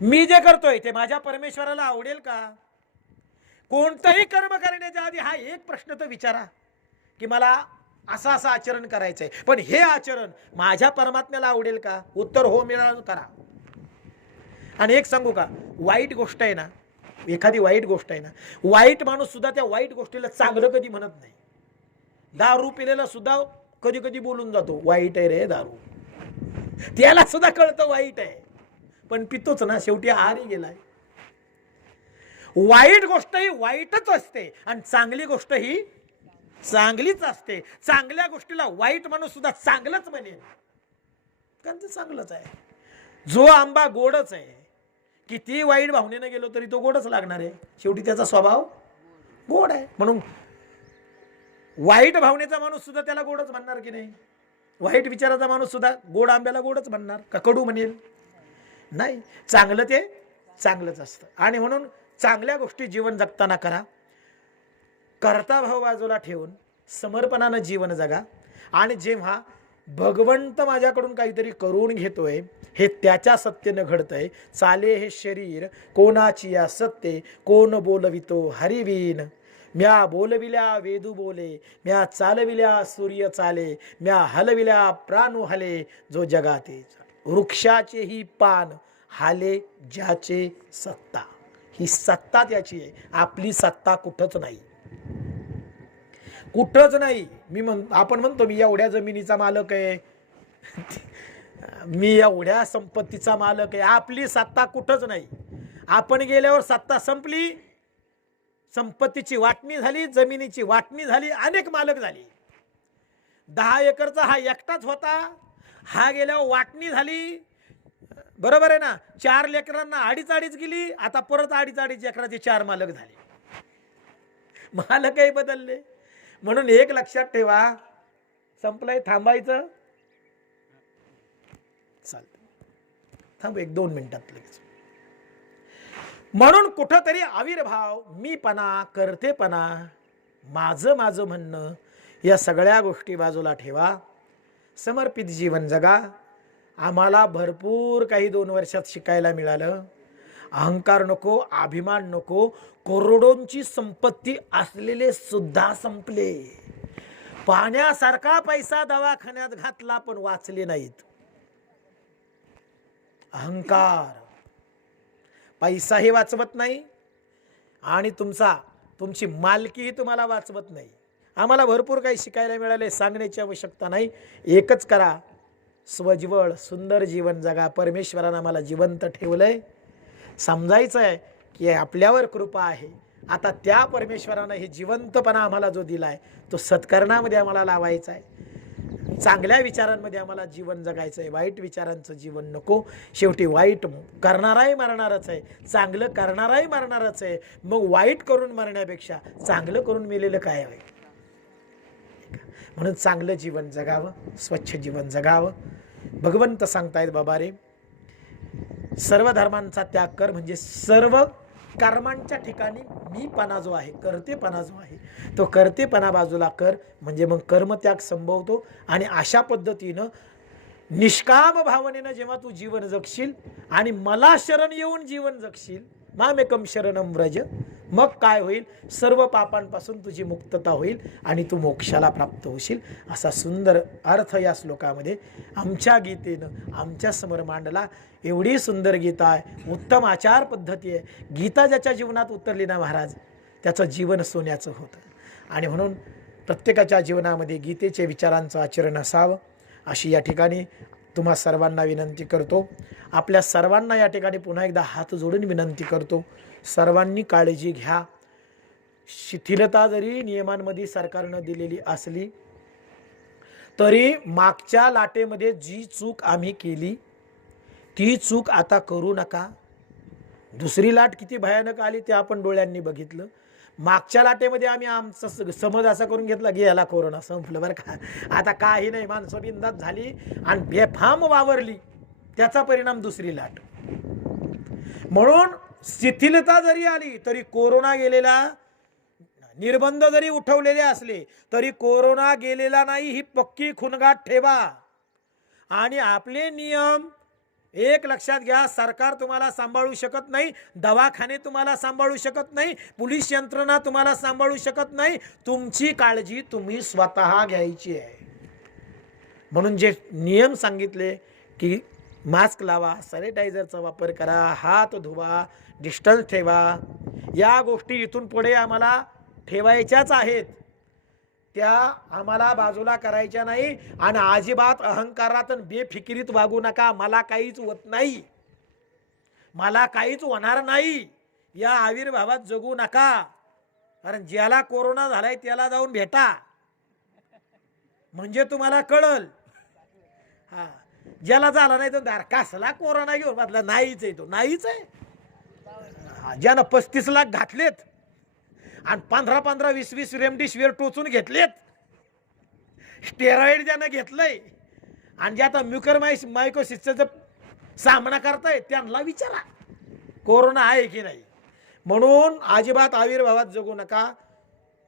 मी जे करतोय ते माझ्या परमेश्वराला आवडेल का? कोणतंही कर्म करण्याच्या आधी हा एक प्रश्न तर विचारा की मला असं असं आचरण करायचंय, पण हे आचरण माझ्या परमात्म्याला आवडेल का? उत्तर हो मिळालं, करा. आणि एक सांगू का, वाईट गोष्ट आहे ना, एखादी वाईट गोष्ट आहे ना, वाईट माणूस सुद्धा त्या वाईट गोष्टीला चांगलं कधी म्हणत नाही. दारू पिलेला सुद्धा कधी कधी बोलून जातो, वाईट आहे रे दारू. त्याला सुद्धा कळतं वाईट आहे, पण पितोच ना, शेवटी आहारी गेलाय. वाईट गोष्ट ही वाईटच असते आणि चांगली गोष्ट ही चांगलीच असते. चांगल्या गोष्टीला वाईट माणूस सुद्धा चांगलंच म्हणेल, कारण ते चांगलंच आहे. जो आंबा गोडच आहे, किती वाईट भावनेनं गेलो तरी तो गोडच लागणार आहे. शेवटी त्याचा स्वभाव गोड आहे. म्हणून वाईट भावनेचा माणूस सुद्धा त्याला गोडच म्हणणार की नाही? वाईट विचाराचा माणूस सुद्धा गोड आंब्याला गोडच म्हणणार का कडू म्हणेल? नाही. चांगलं ते चांगलंच असतं. आणि म्हणून चांगल्या गोष्टी जीवन जगताना करा. कर्ता भाव बाजूला ठेवून समर्पणानं जीवन जगा. आणि जेव्हा भगवंत माझ्याकडून काहीतरी करून घेतोय, हे त्याच्या सत्तेनं घडतंय. चाले हे शरीर कोणाची या सत्ते, कोण बोलवितो हरिवीन. म्या बोलविल्या वेदू बोले, म्या चालविल्या सूर्य चाले, म्या हलविल्या प्राणू हले, जो जगाते. वृक्षाचेही पान हाले ज्याचे सत्ता. ही सत्ता त्याची आहे, आपली सत्ता कुठंच नाही, कुठंच नाही. आपण म्हणतो मी एवढ्या जमिनीचा मालक आहे, मी एवढ्या संपत्तीचा मालक आहे. आपली सत्ता कुठंच नाही. आपण गेल्यावर सत्ता संपली, संपत्तीची वाटणी झाली, जमिनीची वाटणी झाली, अनेक मालक झाली. 10 एकरचा हा एकटाच होता, हा गेल्यावर वाटणी झाली. बरोबर आहे ना? 4 लेकरांना 2.5 गेली, आता परत 2.5 एकराचे 4 मालक झाले. मालकही बदलले. म्हणून एक लक्षात ठेवा, संपलंय, थांबायचं. चालतं, थांब 1-2 मिनिटात लगेच. म्हणून कुठंतरी आविर्भाव, मीपणा, करतेपणा, माझं माझं म्हणणं, या सगळ्या गोष्टी बाजूला ठेवा. समर्पित जीवन जगा. आम्हाला भरपूर काही 2 वर्षात शिकायला मिळालं. अहंकार नको, अभिमान नको. करोडोंची संपत्ती असलेले सुद्धा संपले. पाण्यासारखा पैसा दवाखान्यात घातला पण वाचले नाहीत. अहंकार पैसाही वाचवत नाही आणि तुमची मालकीही तुम्हाला वाचवत नाही. आम्हाला भरपूर काही शिकायला मिळाले, सांगण्याची आवश्यकता नाही. एकच करा, स्वज्वळ सुंदर जीवन जगा. परमेश्वरानं आम्हाला जिवंत ठेवलंय. समजायचं आहे की आपल्यावर कृपा आहे. आता त्या परमेश्वरानं हे जिवंतपणा आम्हाला जो दिलाय तो सत्कर्णामध्ये आम्हाला लावायचा आहे. चांगल्या विचारांमध्ये आम्हाला जीवन जगायचं आहे. वाईट विचारांचं जीवन नको. शेवटी वाईट करणाराही मरणारच आहे, चांगलं करणाराही मरणारच आहे. मग वाईट करून मरण्यापेक्षा चांगलं करून मेलेलं काय आहे? म्हणून चांगलं जीवन जगावं, स्वच्छ जीवन जगावं. भगवंत सांगतायत बाबा रे, सर्व धर्मांचा त्याग कर, म्हणजे सर्व कर्मांच्या ठिकाणी मीपणा जो आहे, कर्तेपणा जो आहे, तो कर्तेपणा बाजूला कर, म्हणजे मग कर्मत्याग संभवतो. आणि अशा पद्धतीनं निष्काम भावनेनं जेव्हा तू जीवन जगशील आणि मला शरण येऊन जीवन जगशील, मामेकम शरणम व्रज, मग काय होईल, सर्व पापांपासून तुझी मुक्तता होईल आणि तू मोक्षाला प्राप्त होशील. असा सुंदर अर्थ या श्लोकामध्ये आमच्या गीतेनं आमच्या समोर मांडला. एवढी सुंदर गीता आहे, उत्तम आचार पद्धती आहे. गीता ज्याच्या जीवनात उतरली ना महाराज, त्याचं जीवन सोन्याचं होतं. आणि म्हणून प्रत्येकाच्या जीवनामध्ये गीतेचे विचारांचं आचरण असावं, अशी या ठिकाणी तुम्हा सर्वांना विनंती करतो. आपल्या सर्वांना या ठिकाणी पुन्हा एकदा हात जोडून विनंती करतो, सर्वांनी काळजी घ्या. शिथिलता जरी नियमांमध्ये सरकारनं दिलेली असली तरी मागच्या लाटेमध्ये जी चूक आम्ही केली ती चूक आता करू नका. दुसरी लाट किती भयानक आली ते आपण डोळ्यांनी बघितलं. मागच्या लाटेमध्ये आम्ही आमचा समज असा करून घेतला की याला कोरोना संपलं बरं का, आता काही नाही, माणसं बिंदात झाली आणि बेफाम वावरली. त्याचा परिणाम दुसरी लाट. म्हणून शिथिलता जरी आली तरी कोरोना गेलेला, निर्बंध जरी उठवलेले असले तरी कोरोना गेलेला नाही, ही पक्की खुणगाठ ठेवा. आणि आपले नियम एक लक्षात घ्या, सरकार तुम्हाला सांभाळू शकत नाही, दवाखाने तुम्हाला सांभाळू शकत नाही, पोलीस यंत्रणा तुम्हाला सांभाळू शकत नाही. तुमची काळजी तुम्ही स्वतः घ्यायची आहे. म्हणून जे नियम सांगितले की मास्क लावा, सॅनिटायझरचा वापर करा, हात धुवा, डिस्टन्स ठेवा, या गोष्टी इथून पुढे आम्हाला ठेवायच्याच आहेत. त्या आम्हाला बाजूला करायच्या नाही. आणि अजिबात अहंकारात बेफिकिरीत वागू नका. मला काहीच होत नाही, मला काहीच होणार नाही, या आविर्भावात जगू नका. कारण ज्याला कोरोना झालाय त्याला जाऊन भेटा, म्हणजे तुम्हाला कळल. हा, ज्याला झाला नाही तर दार कसला कोरोना घेऊन म्हटलं, नाहीच आहे तो, नाहीच आहे. ज्यानं 35 लाख घातलेत आणि 15-15, 20-20 रेमडेसिवीर टोचून घेतलेत, स्टेरॉइड ज्यानं घेतलंय आणि जे आता म्युकरमायकोसिसचा सामना करतायत त्यांना विचारा कोरोना आहे की नाही. म्हणून अजिबात आविर्भावात जगू नका.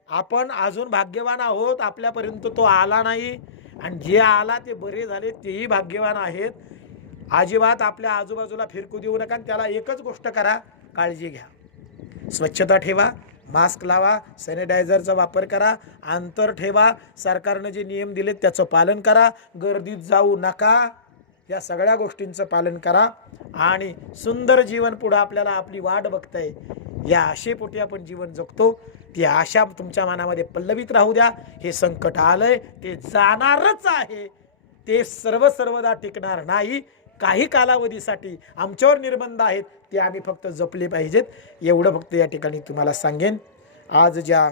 आपण अजून भाग्यवान आहोत, आपल्यापर्यंत तो आला नाही. आणि जे आला ते बरे झाले तेही भाग्यवान आहेत. अजिबात आपल्या आजूबाजूला फिरकू देऊ नका. आणि त्याला एकच गोष्ट करा, काळजी घ्या, स्वच्छता ठेवा, मास्क लावा, सॅनिटायझरचा वापर करा, अंतर ठेवा, सरकारनं जे नियम दिलेत त्याचं पालन करा, गर्दीत जाऊ नका. या सगळ्या गोष्टींचं पालन करा आणि सुंदर जीवन पुढं आपल्याला आपली वाट बघताय. या आशेपोटी आपण जीवन जगतो, ती आशा तुमच्या मनामध्ये पल्लवित राहू द्या. हे संकट आलंय ते जाणारच आहे, ते सर्वदा टिकणार नाही. काही कालावधीसाठी आमच्यावर निर्बंध आहेत, ते आम्ही फक्त जपले पाहिजेत. एवढं फक्त या ठिकाणी तुम्हाला सांगेन. आज ज्या